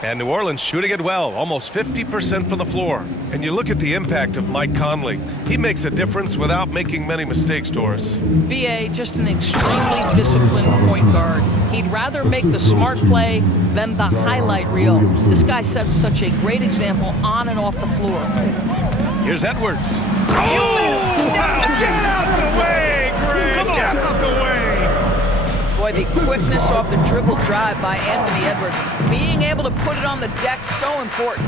And New Orleans shooting it well, almost 50% from the floor. And you look at the impact of Mike Conley. He makes a difference without making many mistakes, Doris. B.A., just an extremely disciplined point guard. He'd rather make the smart play than the highlight reel. This guy sets such a great example on and off the floor. Here's Edwards. Oh! Get out the way, Greg! Get out the way! Boy, the quickness off the dribble drive by Anthony Edwards. Being able to put it on the deck, so important.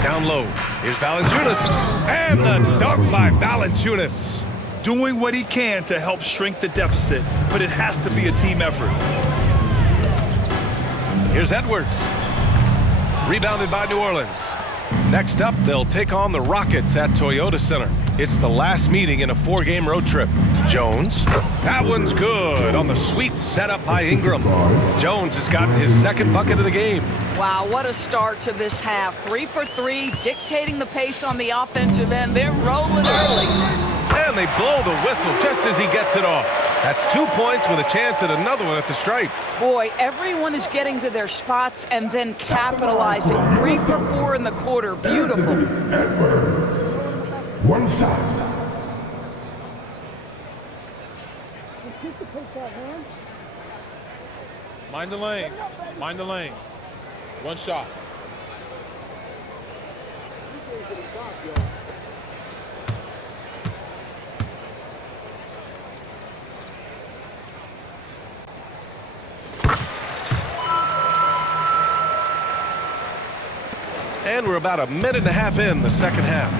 Down low. Here's Valanciunas. And the dunk by Valanciunas. Doing what he can to help shrink the deficit, but it has to be a team effort. Here's Edwards. Rebounded by New Orleans. Next up, they'll take on the Rockets at Toyota Center. It's the last meeting in a 4-game road trip. Jones. That one's good on the sweet setup by Ingram. Jones has gotten his second bucket of the game. Wow, what a start to this half. 3 for 3, dictating the pace on the offensive end. They're rolling early. And they blow the whistle just as he gets it off. That's 2 points with a chance at another one at the stripe. Boy, everyone is getting to their spots and then capitalizing. 3 for 4 in the quarter. Beautiful. Edwards. One shot. Mind the lanes. Mind the lanes. One shot. And we're about a minute and a half in the second half.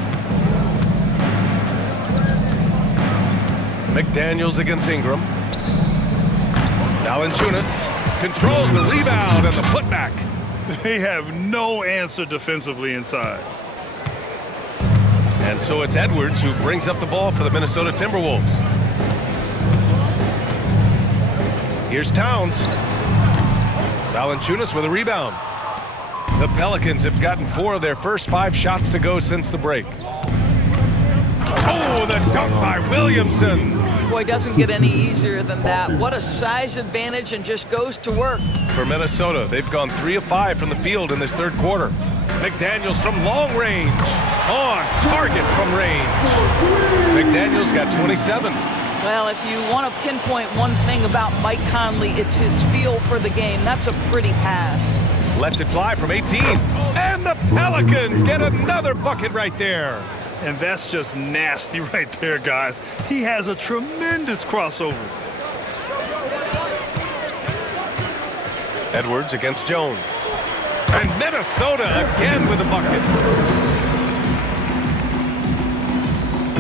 McDaniels against Ingram. Valanciunas controls the rebound and the putback. They have no answer defensively inside. And so it's Edwards who brings up the ball for the Minnesota Timberwolves. Here's Towns. Valanciunas with a rebound. The Pelicans have gotten 4 of their first 5 shots to go since the break. Oh, the dunk by Williamson. Boy, doesn't get any easier than that. What a size advantage, and just goes to work. For Minnesota, they've gone 3 of 5 from the field in this third quarter. McDaniels from long range. On target from range. McDaniels got 27. Well, if you want to pinpoint one thing about Mike Conley, it's his feel for the game. That's a pretty pass. Lets it fly from 18. And the Pelicans get another bucket right there. And that's just nasty right there, guys. He has a tremendous crossover. Edwards against Jones. And Minnesota again with a bucket.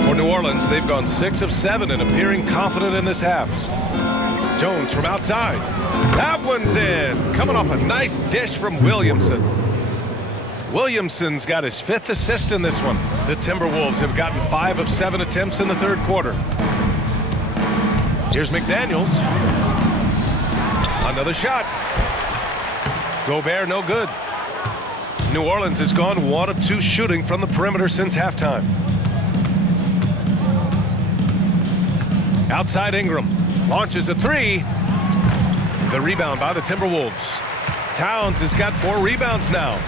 For New Orleans, they've gone 6 of 7 and appearing confident in this half. Jones from outside. That one's in. Coming off a nice dish from Williamson. Williamson's got his 5th assist in this one. The Timberwolves have gotten 5 of 7 attempts in the third quarter. Here's McDaniels. Another shot. Gobert, no good. New Orleans has gone 1 of 2 shooting from the perimeter since halftime. Outside Ingram. Launches a 3. The rebound by the Timberwolves. Towns has got 4 rebounds now.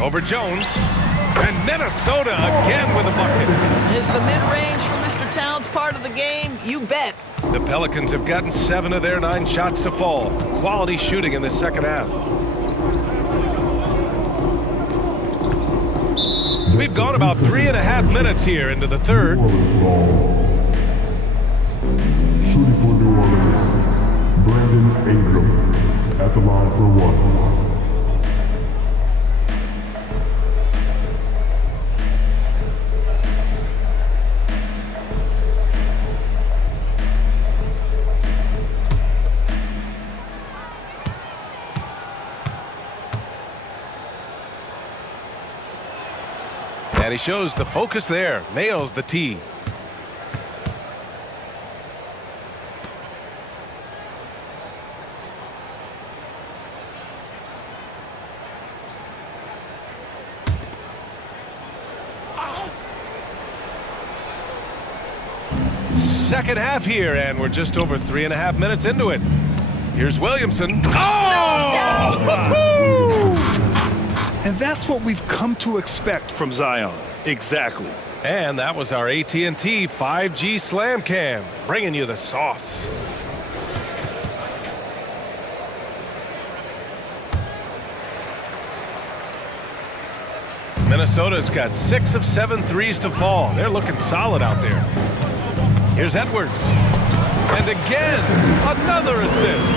Over Jones. And Minnesota again with a bucket. Is the mid-range for Mr. Towns part of the game? You bet. The Pelicans have gotten 7 of their 9 shots to fall. Quality shooting in the second half. We've gone about 3.5 minutes here into the third. Shooting for New Orleans, Ingram at the line for 1. And he shows the focus there. Nails the tee. Second half here, and we're just over 3.5 minutes into it. Here's Williamson. And that's what we've come to expect from Zion. Exactly. And that was our AT&T 5G Slam Cam, bringing you the sauce. Minnesota's got 6 of 7 threes to fall. They're looking solid out there. Here's Edwards. And again, another assist.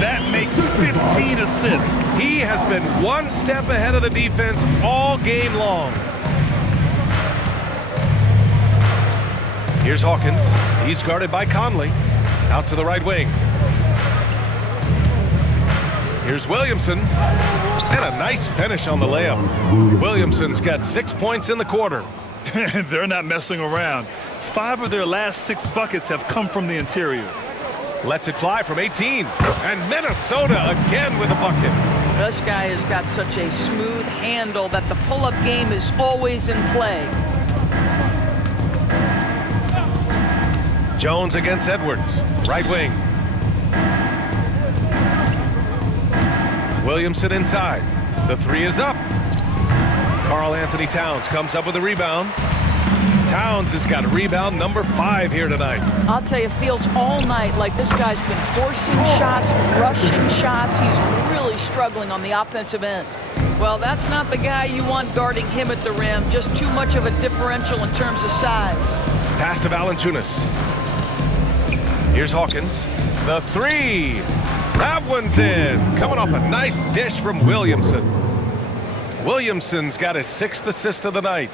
That makes 15 assists. He has been 1 step ahead of the defense all game long. Here's Hawkins. He's guarded by Conley. Out to the right wing. Here's Williamson. And a nice finish on the layup. Williamson's got 6 points in the quarter. They're not messing around. 5 of their last 6 buckets have come from the interior. Lets it fly from 18. And Minnesota again with a bucket. This guy has got such a smooth handle that the pull-up game is always in play. Jones against Edwards. Right wing. Williamson inside. The 3 is up. Karl-Anthony Towns comes up with a rebound. Towns has got rebound number 5 here tonight. I'll tell you, it feels all night like this guy's been forcing shots, rushing shots. He's really struggling on the offensive end. Well, that's not the guy you want guarding him at the rim. Just too much of a differential in terms of size. Pass to Valanciunas. Here's Hawkins. The 3. That one's in. Coming off a nice dish from Williamson. Williamson's got his 6th assist of the night.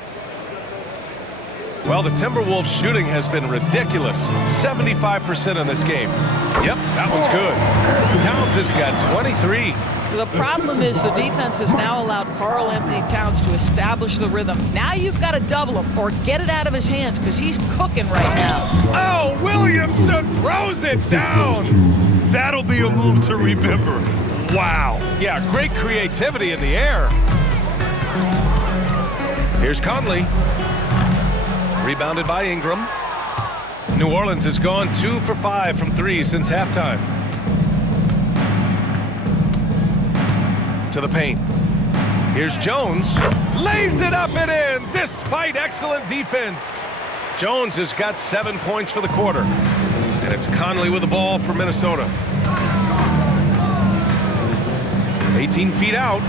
Well, the Timberwolves shooting has been ridiculous. 75% in this game. Yep, that one's good. Towns has got 23. The problem is the defense has now allowed Karl-Anthony Towns to establish the rhythm. Now you've got to double him or get it out of his hands because he's cooking right now. Oh, Williamson throws it down. That'll be a move to remember. Wow. Yeah, great creativity in the air. Here's Conley. Rebounded by Ingram. New Orleans has gone 2 for 5 from 3 since halftime. To the paint. Here's Jones. Lays it up and in despite excellent defense. Jones has got 7 points for the quarter. And it's Conley with the ball for Minnesota. 18 feet out.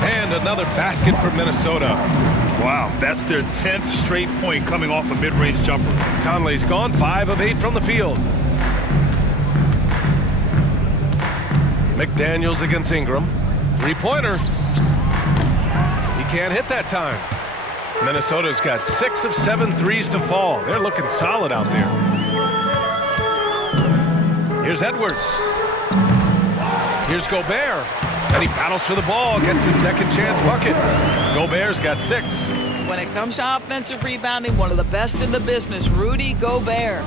And another basket for Minnesota. Wow, that's their 10th straight point coming off a mid-range jumper. Conley's gone 5 of 8 from the field. McDaniels against Ingram. Three-pointer. He can't hit that time. Minnesota's got 6 of 7 threes to fall. They're looking solid out there. Here's Edwards. Here's Gobert. And he battles for the ball, gets his second chance bucket. Gobert's got 6. When it comes to offensive rebounding, one of the best in the business, Rudy Gobert.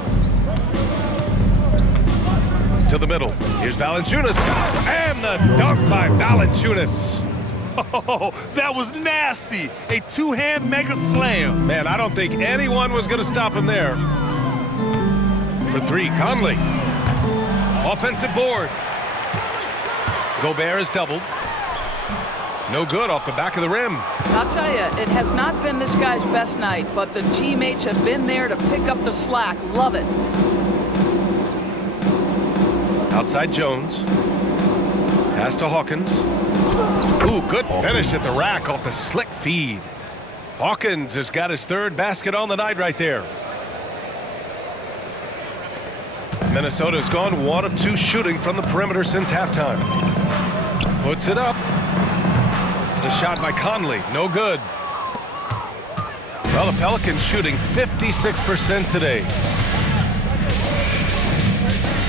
To the middle. Here's Valanciunas. And the dunk by Valanciunas. Oh, that was nasty. A two-hand mega slam. Man, I don't think anyone was going to stop him there. For 3, Conley. Offensive board. Gobert is doubled. No good off the back of the rim. I'll tell you, it has not been this guy's best night, but the teammates have been there to pick up the slack. Love it. Outside Jones. Pass to Hawkins. Ooh, good finish at the rack off the slick feed. Hawkins has got his 3rd basket on the night right there. Minnesota's gone 1 of 2 shooting from the perimeter since halftime. Puts it up. The shot by Conley, no good. Well, the Pelicans shooting 56% today.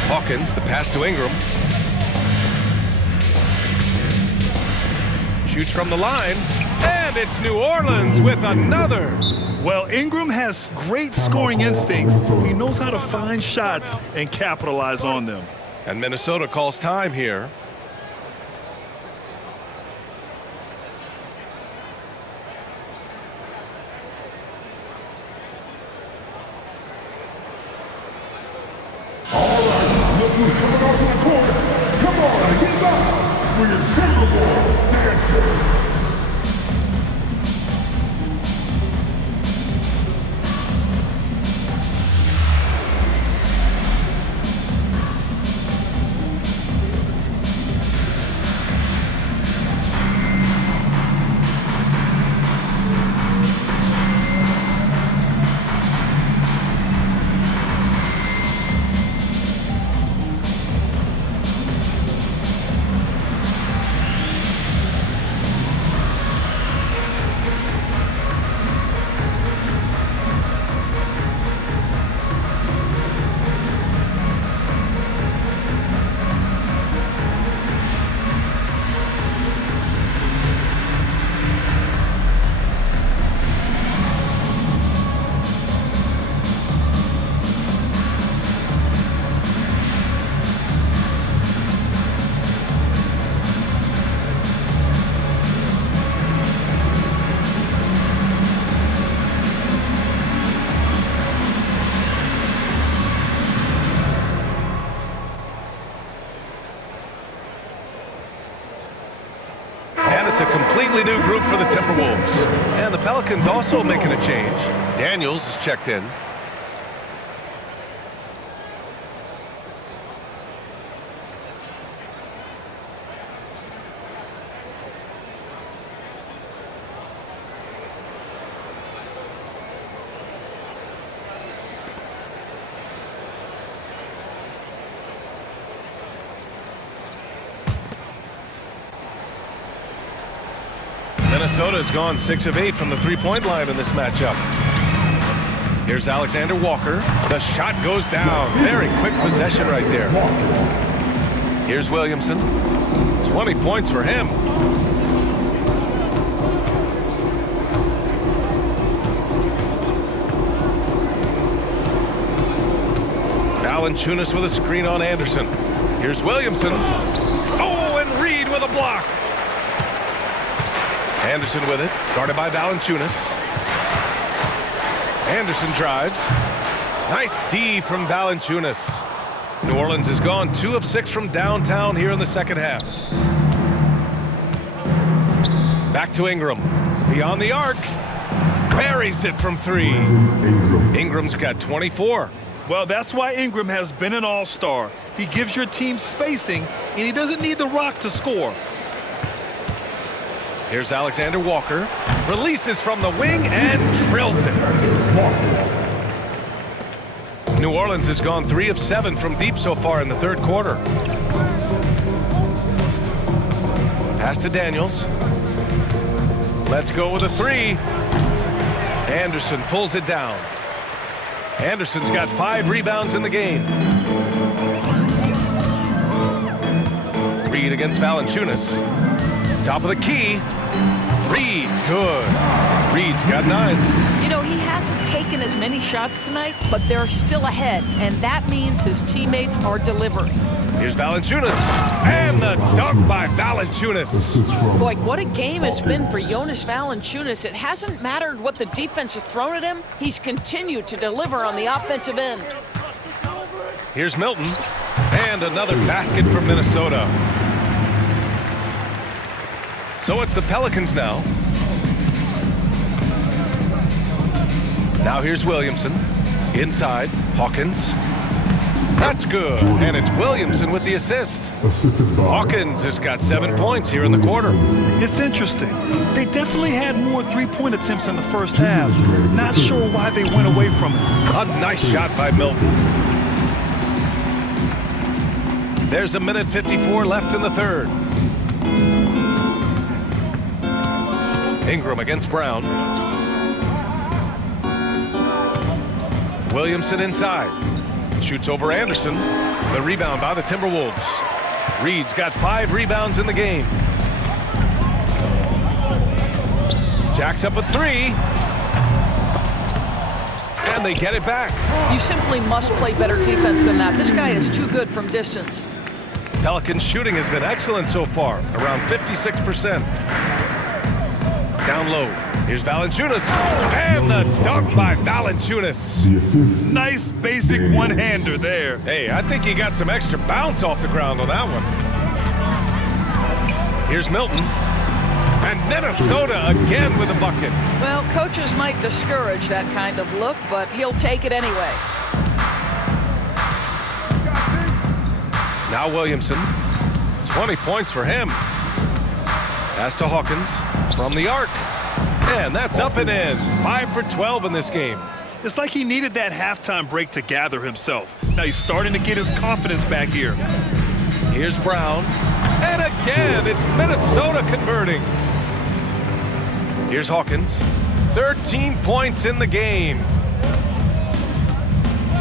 Hawkins, the pass to Ingram. Shoots from the line, and it's New Orleans with another. Well, Ingram has great scoring instincts. He knows how to find shots and capitalize on them. And Minnesota calls time here. All right, look who's coming off to the corner. Come on, get back for your Timberwolves dancer. It's a completely new group for the Timberwolves. And the Pelicans also making a change. Daniels is checked in. Minnesota's gone 6 of 8 from the three-point line in this matchup. Here's Alexander Walker. The shot goes down. Very quick possession right there. Here's Williamson. 20 points for him. Valanciunas with a screen on Anderson. Here's Williamson. Oh, and Reed with a block. Anderson with it, guarded by Valanciunas. Anderson drives. Nice D from Valanciunas. New Orleans has gone 2 of 6 from downtown here in the second half. Back to Ingram. Beyond the arc. Buries it from 3. Ingram's got 24. Well, that's why Ingram has been an all-star. He gives your team spacing, and he doesn't need the rock to score. Here's Alexander Walker. Releases from the wing and drills it. New Orleans has gone 3 of 7 from deep so far in the third quarter. Pass to Daniels. Let's go with a 3. Anderson pulls it down. Anderson's got 5 rebounds in the game. Reed against Valanciunas. Top of the key. Reed, good. Reed's got 9. You know, he hasn't taken as many shots tonight, but they're still ahead, and that means his teammates are delivering. Here's Valanciunas, and the dunk by Valanciunas. Boy, what a game it's been for Jonas Valanciunas. It hasn't mattered what the defense has thrown at him. He's continued to deliver on the offensive end. Here's Milton, and another basket for Minnesota. So it's the Pelicans now. Now here's Williamson. Inside, Hawkins. That's good, and it's Williamson with the assist. Hawkins has got 7 points here in the quarter. It's interesting. They definitely had more three-point attempts in the first half. Not sure why they went away from it. A nice shot by Milton. There's 1:54 left in the third. Ingram against Brown. Williamson inside. Shoots over Anderson. The rebound by the Timberwolves. Reed's got 5 rebounds in the game. Jacks up a 3. And they get it back. You simply must play better defense than that. This guy is too good from distance. Pelicans shooting has been excellent so far, around 56%. Down low. Here's Valanciunas, and the dunk by Valanciunas. Nice basic one-hander there. Hey, I think he got some extra bounce off the ground on that one. Here's Milton, and Minnesota again with a bucket. Well, coaches might discourage that kind of look, but he'll take it anyway. Now Williamson, 20 points for him. Pass to Hawkins from the arc. And that's up and in. 5 for 12 in this game. It's like he needed that halftime break to gather himself. Now he's starting to get his confidence back here. Here's Brown. And again, it's Minnesota converting. Here's Hawkins. 13 points in the game.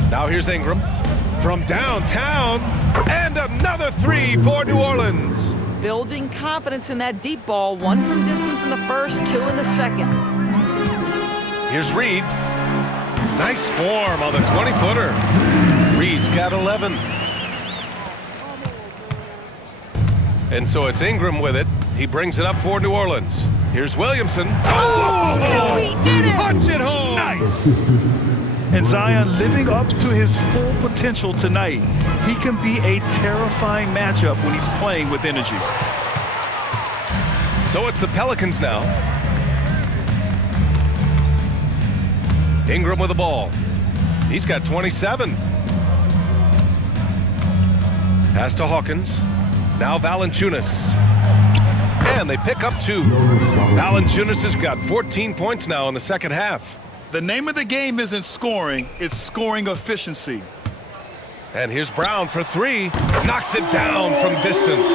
Now here's Ingram. From downtown. And another 3 for New Orleans. Building confidence in that deep ball. 1 from distance in the first, 2 in the second. Here's Reed. Nice form on the 20-footer. Reed's got 11. And so it's Ingram with it. He brings it up for New Orleans. Here's Williamson. Oh, no, he did it! Punch it home! Nice! And Zion living up to his full potential tonight. He can be a terrifying matchup when he's playing with energy. So it's the Pelicans now. Ingram with the ball. He's got 27. Pass to Hawkins. Now Valanciunas. And they pick up 2. Valanciunas has got 14 points now in the second half. The name of the game isn't scoring, it's scoring efficiency. And here's Brown for 3. Knocks it down from distance.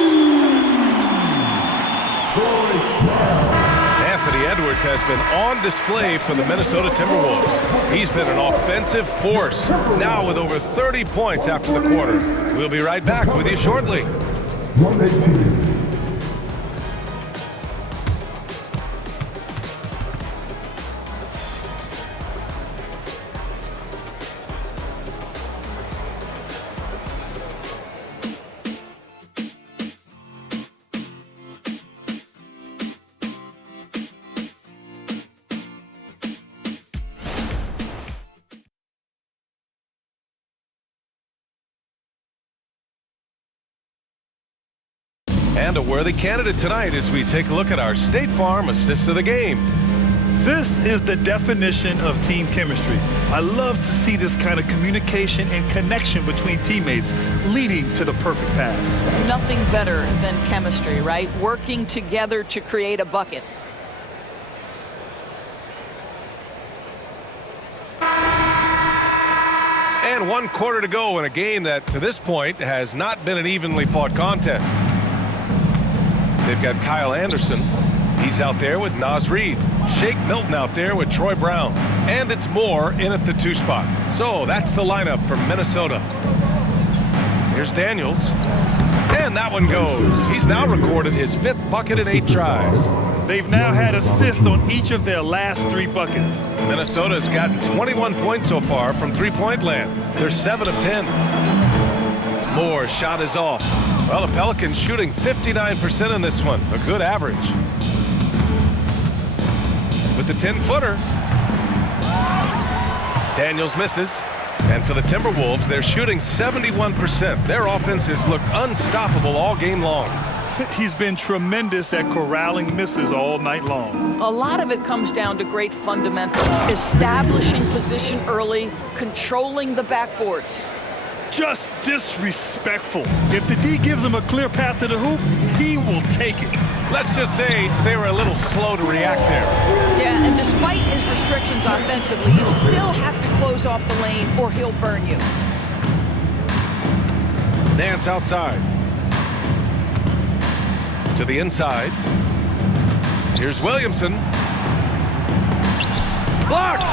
Anthony Edwards has been on display for the Minnesota Timberwolves. He's been an offensive force, now with over 30 points after the quarter. We'll be right back with you shortly. 118. And a worthy candidate tonight as we take a look at our State Farm assist of the game. This is the definition of team chemistry. I love to see this kind of communication and connection between teammates leading to the perfect pass. Nothing better than chemistry, right? Working together to create a bucket. And 1 quarter to go in a game that, to this point, has not been an evenly fought contest. They've got Kyle Anderson. He's out there with Naz Reid. Shake Milton out there with Troy Brown. And it's Moore in at the 2 spot. So that's the lineup for Minnesota. Here's Daniels. And that one goes. He's now recorded his 5th bucket in 8 tries. They've now had assists on each of their last 3 buckets. Minnesota's gotten 21 points so far from three-point land. They're 7 of 10. Moore's shot is off. Well, the Pelicans shooting 59% in this one. A good average. With the 10-footer. Daniels misses. And for the Timberwolves, they're shooting 71%. Their offense has looked unstoppable all game long. He's been tremendous at corralling misses all night long. A lot of it comes down to great fundamentals. Establishing position early, controlling the backboards. Just disrespectful. If the D gives him a clear path to the hoop, he will take it. Let's just say they were a little slow to react there. Yeah, and despite his restrictions offensively, you still have to close off the lane or he'll burn you. Nance outside. To the inside. Here's Williamson. Blocked!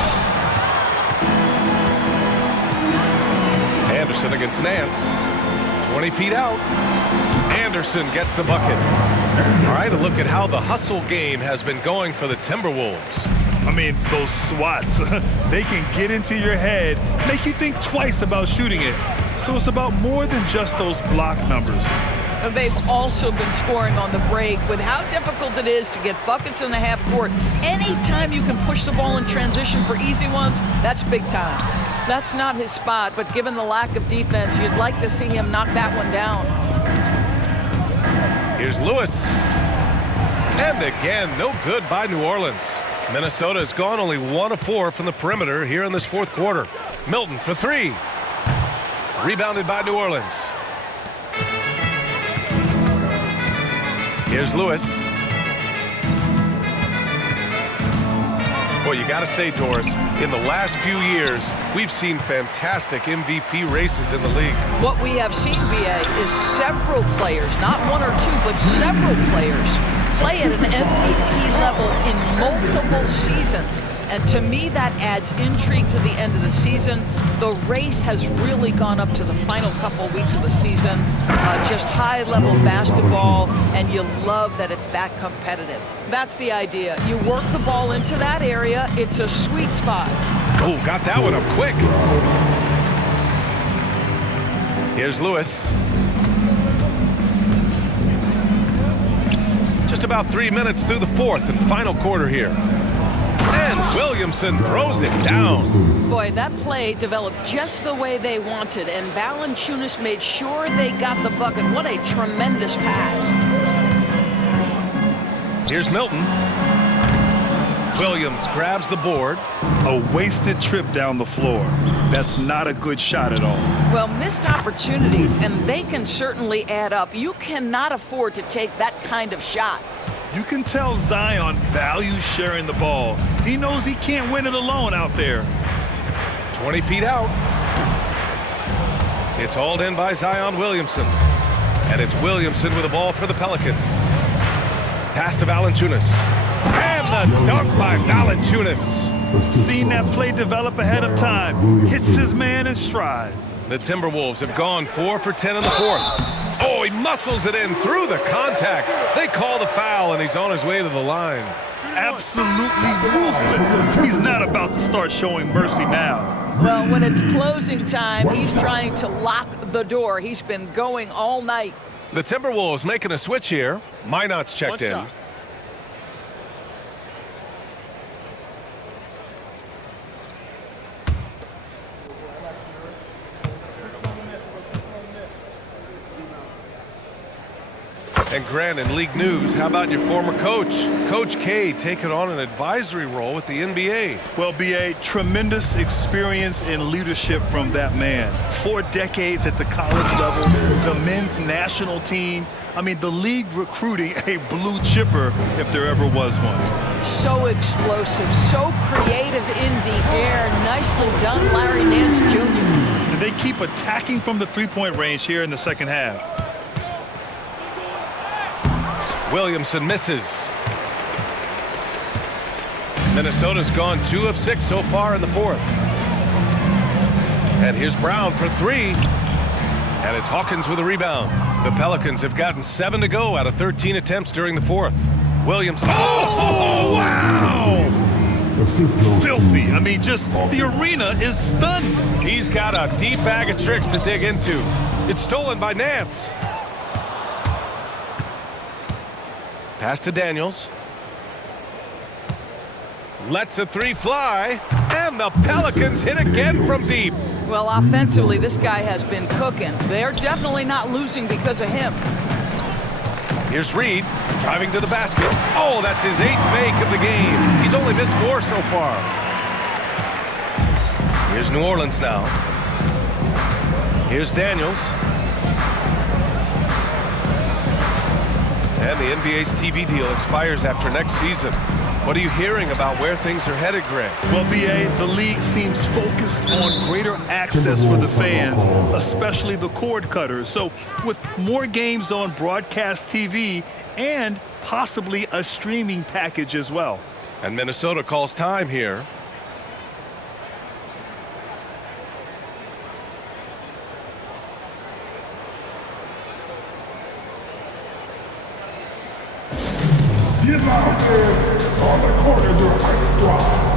Anderson against Nance. 20 feet out. Anderson gets the bucket. All right, a look at how the hustle game has been going for the Timberwolves. I mean, those swats, they can get into your head, make you think twice about shooting it. So it's about more than just those block numbers. They've also been scoring on the break with how difficult it is to get buckets in the half court. Anytime you can push the ball in transition for easy ones, that's big time. That's not his spot, but given the lack of defense, you'd like to see him knock that one down. Here's Lewis. And again, no good by New Orleans. Minnesota has gone only 1 of 4 from the perimeter here in this 4th quarter. Milton for 3. Rebounded by New Orleans. Here's Lewis. Well, you got to say, Doris, in the last few years, we've seen fantastic MVP races in the league. What we have seen, BA, is several players, not 1 or 2, but several players, play at an MVP level in multiple seasons. And to me, that adds intrigue to the end of the season. The race has really gone up to the final couple weeks of the season. Just high-level basketball, and you love that it's that competitive. That's the idea. You work the ball into that area. It's a sweet spot. Oh, got that one up quick. Here's Lewis. Just about 3 minutes through the 4th and final quarter here. And Williamson throws it down. Boy, that play developed just the way they wanted, and Valanciunas made sure they got the bucket. What a tremendous pass. Here's Milton. Williams grabs the board. A wasted trip down the floor. That's not a good shot at all. Well, missed opportunities, and they can certainly add up. You cannot afford to take that kind of shot. You can tell Zion values sharing the ball. He knows he can't win it alone out there. 20 feet out. It's hauled in by Zion Williamson. And it's Williamson with the ball for the Pelicans. Pass to Valanciunas. And the dunk by Valanciunas. Seen that play develop ahead of time. Hits his man in stride. The Timberwolves have gone 4 for 10 in the 4th. Oh, he muscles it in through the contact. They call the foul, and he's on his way to the line. Absolutely ruthless. He's not about to start showing mercy now. Well, when it's closing time, he's trying to lock the door. He's been going all night. The Timberwolves making a switch here. Minot's checked in. Shot. And Grant, in league news, how about your former coach? Coach K taking on an advisory role with the NBA. Well, BA, tremendous experience and leadership from that man. 4 decades at the college level, the men's national team. I mean, the league recruiting a blue chipper if there ever was one. So explosive, so creative in the air. Nicely done, Larry Nance Jr. And they keep attacking from the three-point range here in the second half. Williamson misses. Minnesota's gone 2 of 6 so far in the fourth. And here's Brown for 3. And it's Hawkins with a rebound. The Pelicans have gotten 7 to go out of 13 attempts during the fourth. Williamson. Oh, wow! Filthy. I mean, just the arena is stunned. He's got a deep bag of tricks to dig into. It's stolen by Nance. Pass to Daniels. Lets the 3 fly. And the Pelicans hit again from deep. Well, offensively, this guy has been cooking. They're definitely not losing because of him. Here's Reed driving to the basket. Oh, that's his 8th make of the game. He's only missed 4 so far. Here's New Orleans now. Here's Daniels. And the NBA's TV deal expires after next season. What are you hearing about where things are headed, Greg? Well, BA, the league seems focused on greater access for the fans, especially the cord cutters. So with more games on broadcast TV and possibly a streaming package as well. And Minnesota calls time here. The amount is on the corner of your height squad.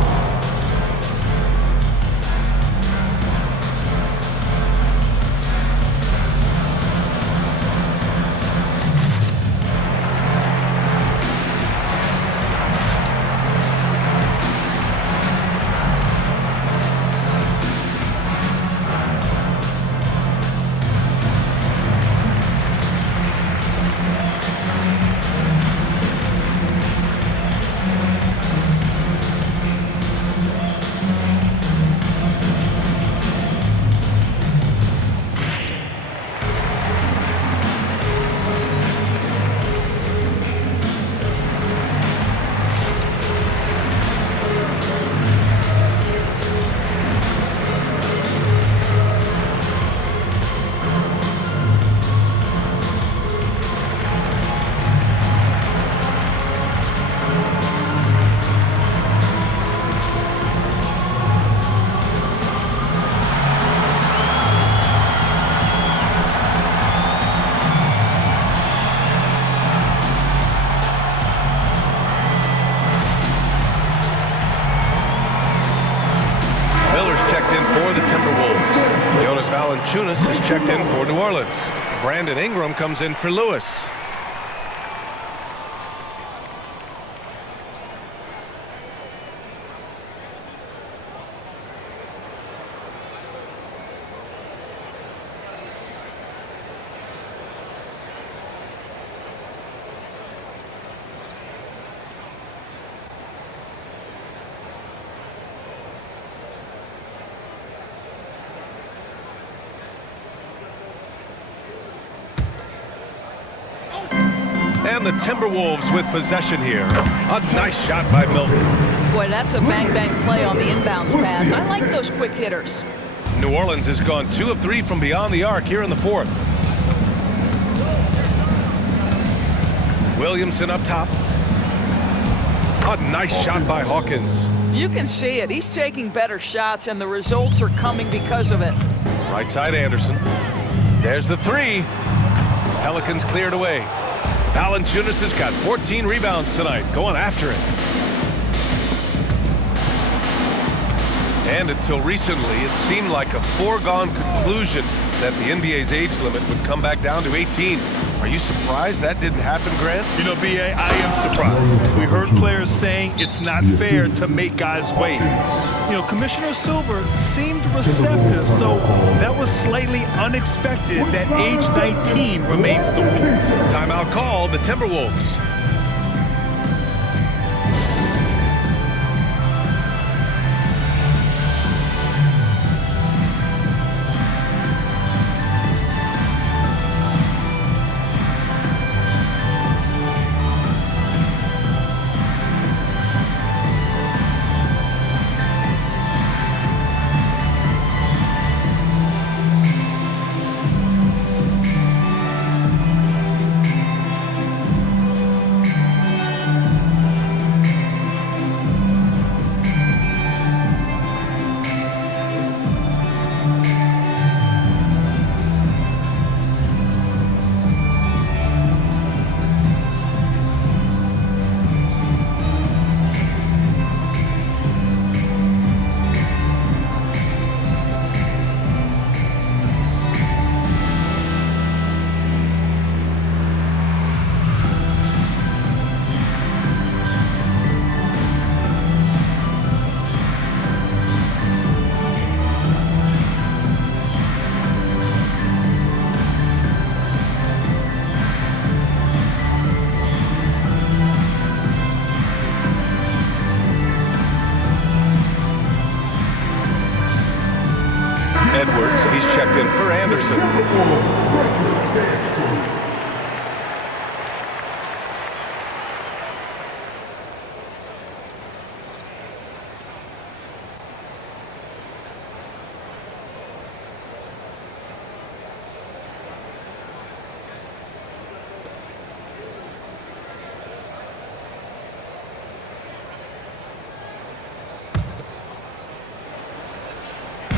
For the Timberwolves. Jonas Valanciunas has checked in for New Orleans. Brandon Ingram comes in for Lewis. And the Timberwolves with possession here. A nice shot by Milton. Boy, that's a bang-bang play on the inbounds pass. I like those quick hitters. New Orleans has gone 2 of 3 from beyond the arc here in the fourth. Williamson up top. A nice shot by Hawkins. You can see it. He's taking better shots, and the results are coming because of it. Right side Anderson. There's the 3. Pelicans cleared away. Valanciunas has got 14 rebounds tonight, going after it. And until recently, it seemed like a foregone conclusion that the NBA's age limit would come back down to 18. Are you surprised that didn't happen, Grant? You know, B.A., I am surprised. We heard players saying it's not fair to make guys wait. You know, Commissioner Silver seemed receptive, so that was slightly unexpected that age 19 remains the rule. Timeout called, the Timberwolves. Edwards, he's checked in for Anderson.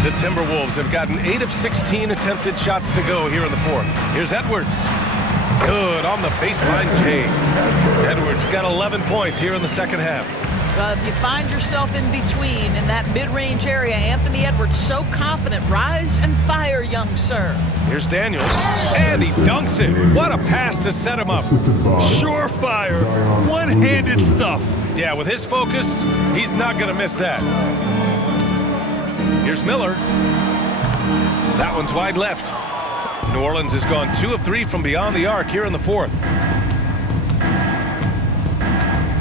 The Timberwolves have gotten 8 of 16 attempted shots to go here in the fourth. Here's Edwards. Good on the baseline, Jay. Edwards got 11 points here in the second half. Well, if you find yourself in between in that mid-range area, Anthony Edwards so confident. Rise and fire, young sir. Here's Daniels, and he dunks it. What a pass to set him up. Surefire, one-handed stuff. Yeah, with his focus, he's not going to miss that. Here's Miller. That one's wide left. New Orleans has gone 2 of 3 from beyond the arc here in the fourth.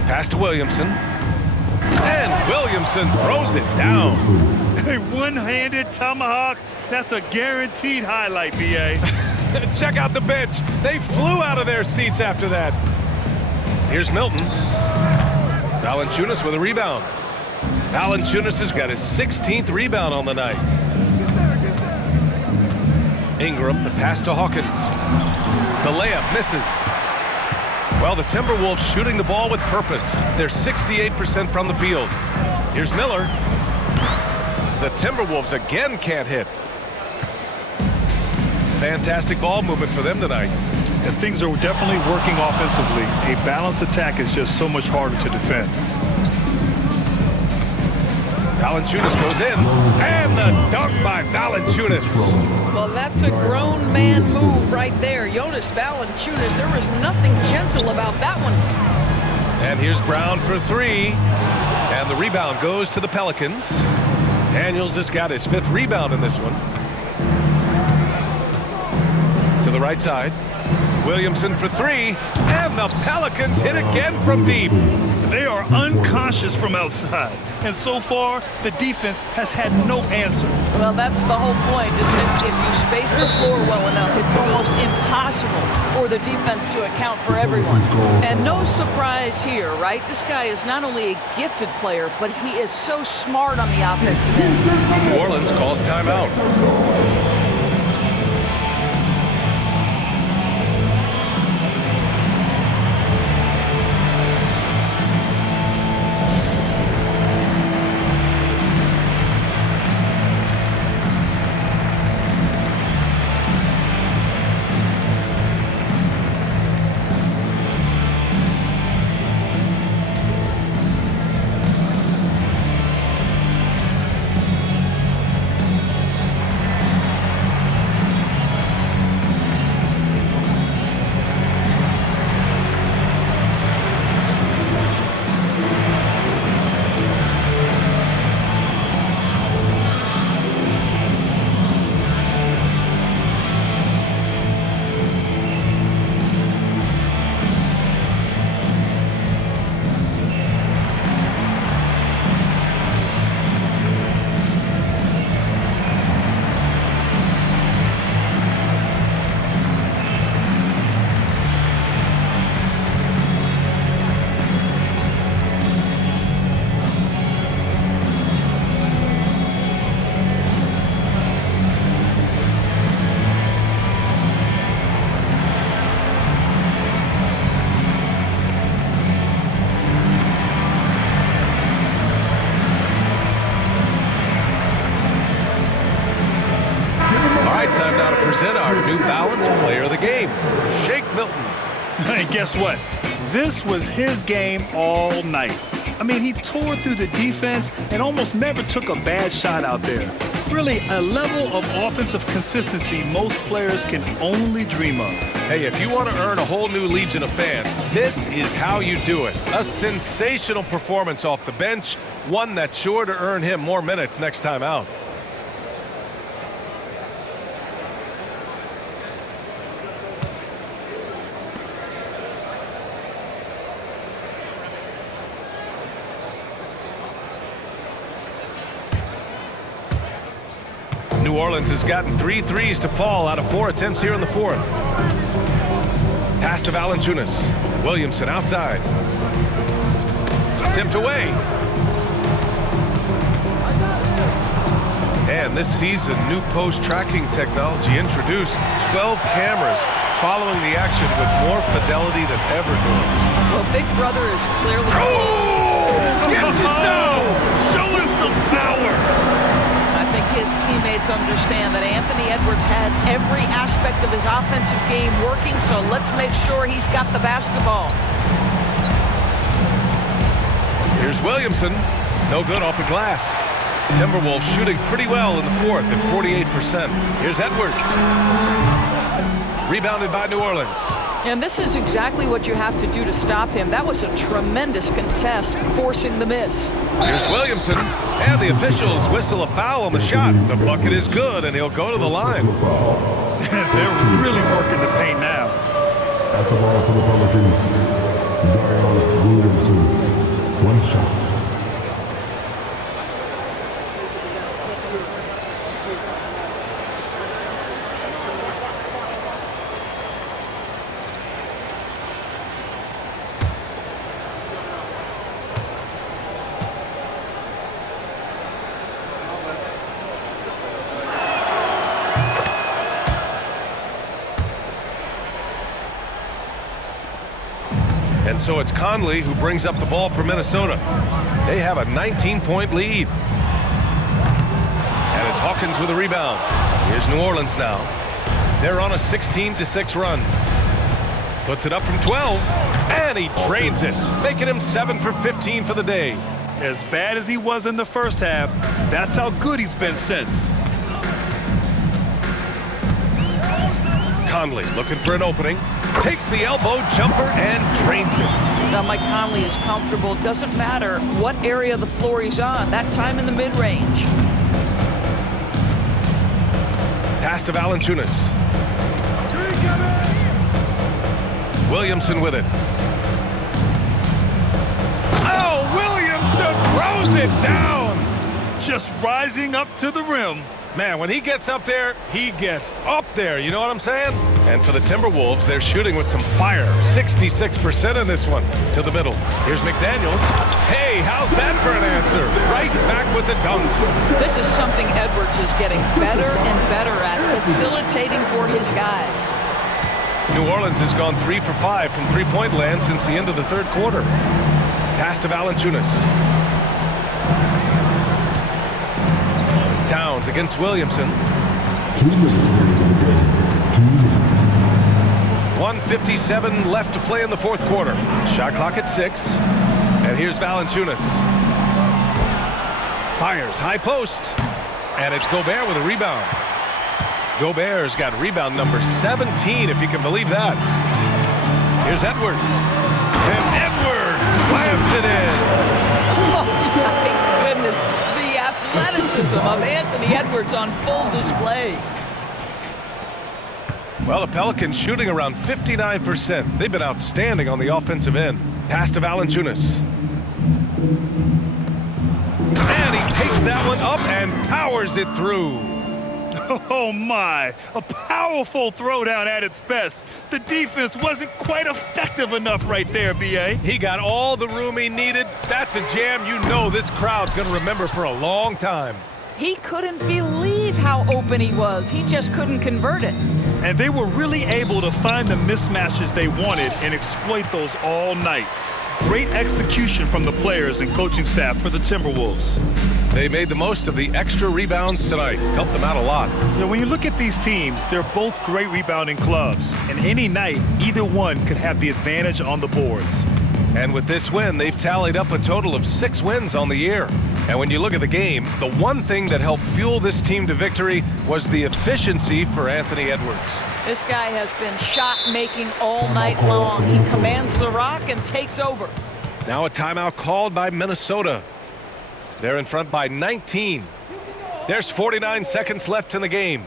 Pass to Williamson. And Williamson throws it down. A one-handed tomahawk. That's a guaranteed highlight, B.A. Check out the bench. They flew out of their seats after that. Here's Milton. Valanciunas with a rebound. Valanciunas has got his 16th rebound on the night. Ingram, the pass to Hawkins. The layup misses. Well, the Timberwolves shooting the ball with purpose. They're 68% from the field. Here's Miller. The Timberwolves again can't hit. Fantastic ball movement for them tonight. And things are definitely working offensively. A balanced attack is just so much harder to defend. Valanciunas goes in, and the dunk by Valanciunas. Well, that's a grown man move right there. Jonas Valanciunas, there was nothing gentle about that one. And here's Brown for 3, and the rebound goes to the Pelicans. Daniels has got his 5th rebound in this one. To the right side, Williamson for 3, and the Pelicans hit again from deep. They are unconscious from outside, and so far, the defense has had no answer. Well, that's the whole point, isn't it? If you space the floor well enough, it's almost impossible for the defense to account for everyone. And no surprise here, right? This guy is not only a gifted player, but he is so smart on the offensive end. New Orleans calls timeout. time now to present our New Balance Player of the Game, Shake Milton. And guess what? This was his game all night. I mean, he tore through the defense and almost never took a bad shot out there. Really, a level of offensive consistency most players can only dream of. Hey, if you want to earn a whole new legion of fans, this is how you do it. A sensational performance off the bench, one that's sure to earn him more minutes next time out. New Orleans has gotten 3 threes to fall out of 4 attempts here in the fourth. Pass to Valanciunas. Williamson outside. Tipped away. And this season, new post tracking technology introduced. 12 cameras following the action with more fidelity than ever does. Well, Big Brother is clearly... Oh! Get yourself! Show us some power! I think his teammates understand that Anthony Edwards has every aspect of his offensive game working, so let's make sure he's got the basketball. Here's Williamson. No good off the glass. Timberwolves shooting pretty well in the fourth at 48%. Here's Edwards. Rebounded by New Orleans. And this is exactly what you have to do to stop him. That was a tremendous contest, forcing the miss. Here's Williamson, and the officials whistle a foul on the shot. The bucket is good, and he'll go to the line. They're really working the paint now. At the ball for the Pelicans, Zion Williamson. One shot. And so it's Conley who brings up the ball for Minnesota. They have a 19-point lead. And it's Hawkins with a rebound. Here's New Orleans now. They're on a 16-6 run. Puts it up from 12, and he drains it, making him 7 for 15 for the day. As bad as he was in the first half, that's how good he's been since. Conley looking for an opening. Takes the elbow jumper and drains it. Now Mike Conley is comfortable. It doesn't matter what area of the floor he's on. That time in the mid-range. Pass to Valanciunas. Williamson with it. Oh, Williamson throws it down. Just rising up to the rim. Man, when he gets up there, he gets up there. You know what I'm saying? And for the Timberwolves, they're shooting with some fire. 66% in this one. To the middle. Here's McDaniels. Hey, how's that for an answer? Right back with the dunk. This is something Edwards is getting better and better at, facilitating for his guys. New Orleans has gone 3 for 5 from three-point land since the end of the third quarter. Pass to Valanciunas. Towns against Williamson. 1:57 left to play in the fourth quarter. Shot clock at 6. And here's Valanciunas. Fires high post. And it's Gobert with a rebound. Gobert's got rebound number 17, if you can believe that. Here's Edwards. And Edwards slams it in. Oh, my goodness. The athleticism of Anthony Edwards on full display. Well, the Pelicans shooting around 59%. They've been outstanding on the offensive end. Pass to Valanciunas. And he takes that one up and powers it through. Oh my, a powerful throwdown at its best. The defense wasn't quite effective enough right there, B.A. He got all the room he needed. That's a jam you know this crowd's going to remember for a long time. He couldn't believe how open he was. He just couldn't convert it. And they were really able to find the mismatches they wanted and exploit those all night. Great execution from the players and coaching staff for the Timberwolves. They made the most of the extra rebounds tonight. Helped them out a lot. You know, when you look at these teams, they're both great rebounding clubs. And any night, either one could have the advantage on the boards. And with this win, they've tallied up a total of 6 wins on the year. And when you look at the game, the one thing that helped fuel this team to victory was the efficiency for Anthony Edwards. This guy has been shot-making all night long. He commands the rock and takes over. Now a timeout called by Minnesota. They're in front by 19. There's 49 seconds left in the game.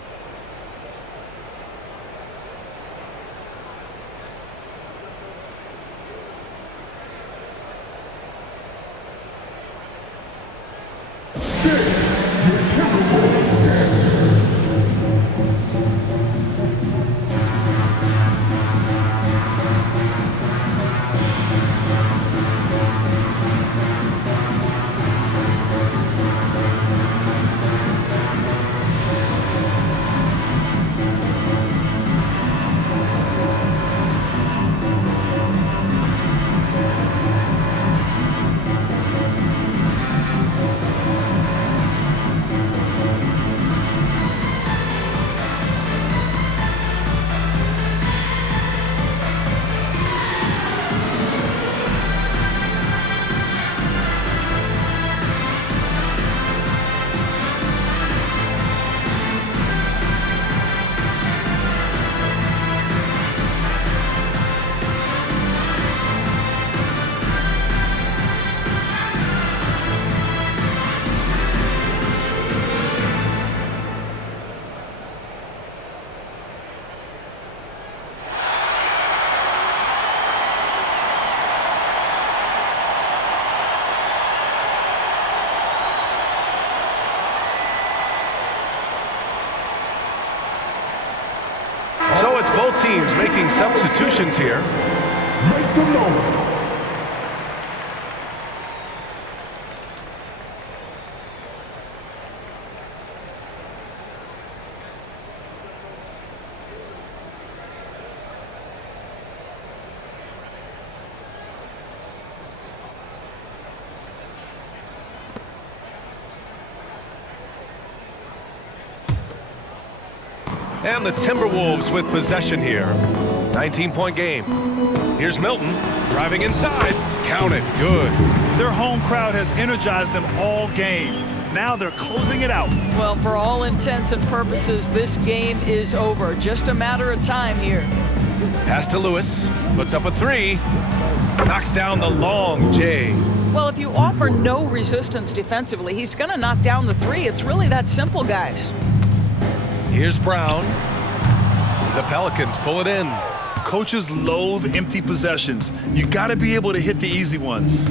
So it's both teams making substitutions here. Make some noise. And the Timberwolves with possession here. 19-point game. Here's Milton driving inside. Count it. Good. Their home crowd has energized them all game. Now they're closing it out. Well, for all intents and purposes, this game is over. Just a matter of time here. Pass to Lewis. Puts up a 3. Knocks down the long J. Well, if you offer no resistance defensively, he's going to knock down the 3. It's really that simple, guys. Here's Brown. The Pelicans pull it in. Coaches loathe empty possessions. You got to be able to hit the easy ones.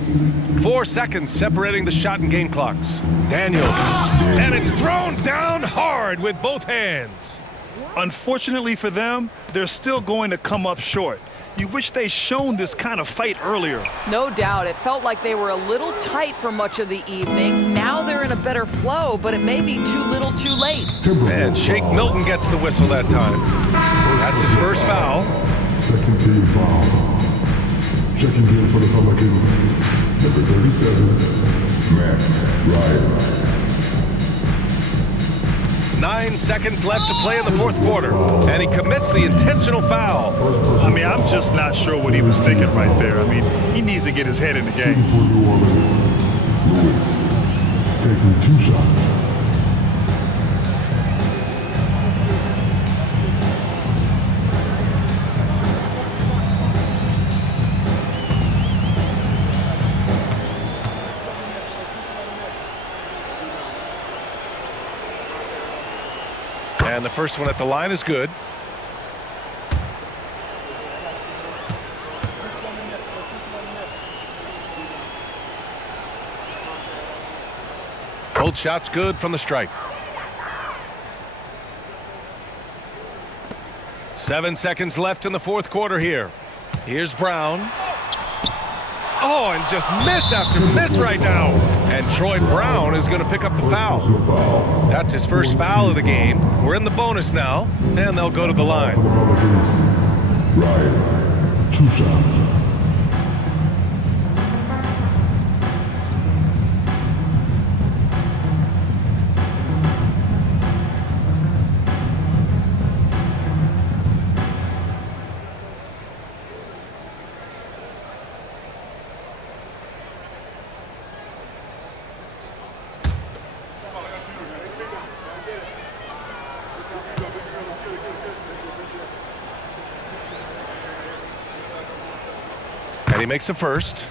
4 seconds separating the shot and game clocks. Daniels. And it's thrown down hard with both hands. Unfortunately for them, they're still going to come up short. You wish they'd shown this kind of fight earlier. No doubt. It felt like they were a little tight for much of the evening. Now they're in a better flow, but it may be too little too late. And Shake Milton gets the whistle that time. That's his first foul. Second team foul. Checking in for the Pelicans. Number 37, Matt Ryan. 9 seconds left to play in the fourth quarter, and he commits the intentional foul. I mean, I'm just not sure what he was thinking right there. I mean, he needs to get his head in the game. For New Orleans, Lewis taking 2 shots. And the first one at the line is good. Both shots good from the stripe. 7 seconds left in the fourth quarter here. Here's Brown. Oh, and just miss after miss right now. And Troy Brown is going to pick up the foul. That's his first foul of the game. We're in the bonus now, and they'll go to the line. Ryan, 2 shots. makes a first.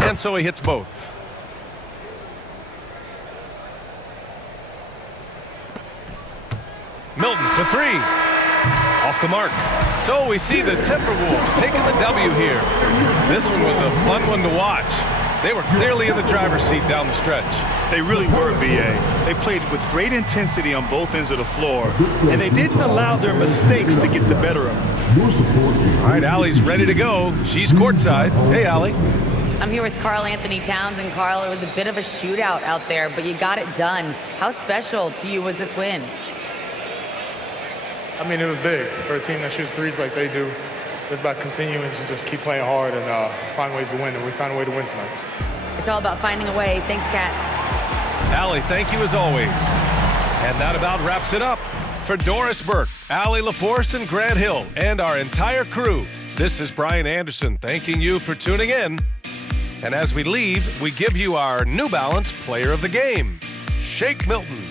And so he hits both. Milton for three. Off the mark. So we see the Timberwolves taking the W here. This one was a fun one to watch. They were clearly in the driver's seat down the stretch. They really were, B.A. They played with great intensity on both ends of the floor, and they didn't allow their mistakes to get the better of them. All right, Allie's ready to go. She's courtside. Hey, Allie. I'm here with Karl Anthony Towns, and Karl, it was a bit of a shootout out there, but you got it done. How special to you was this win? I mean, it was big for a team that shoots threes like they do. It's about continuing to just keep playing hard and find ways to win, and we found a way to win tonight. It's all about finding a way. Thanks, Kat. Allie, thank you as always. And that about wraps it up. For Doris Burke, Allie LaForce, and Grant Hill, and our entire crew, this is Brian Anderson thanking you for tuning in. And as we leave, we give you our New Balance Player of the Game, Shake Milton.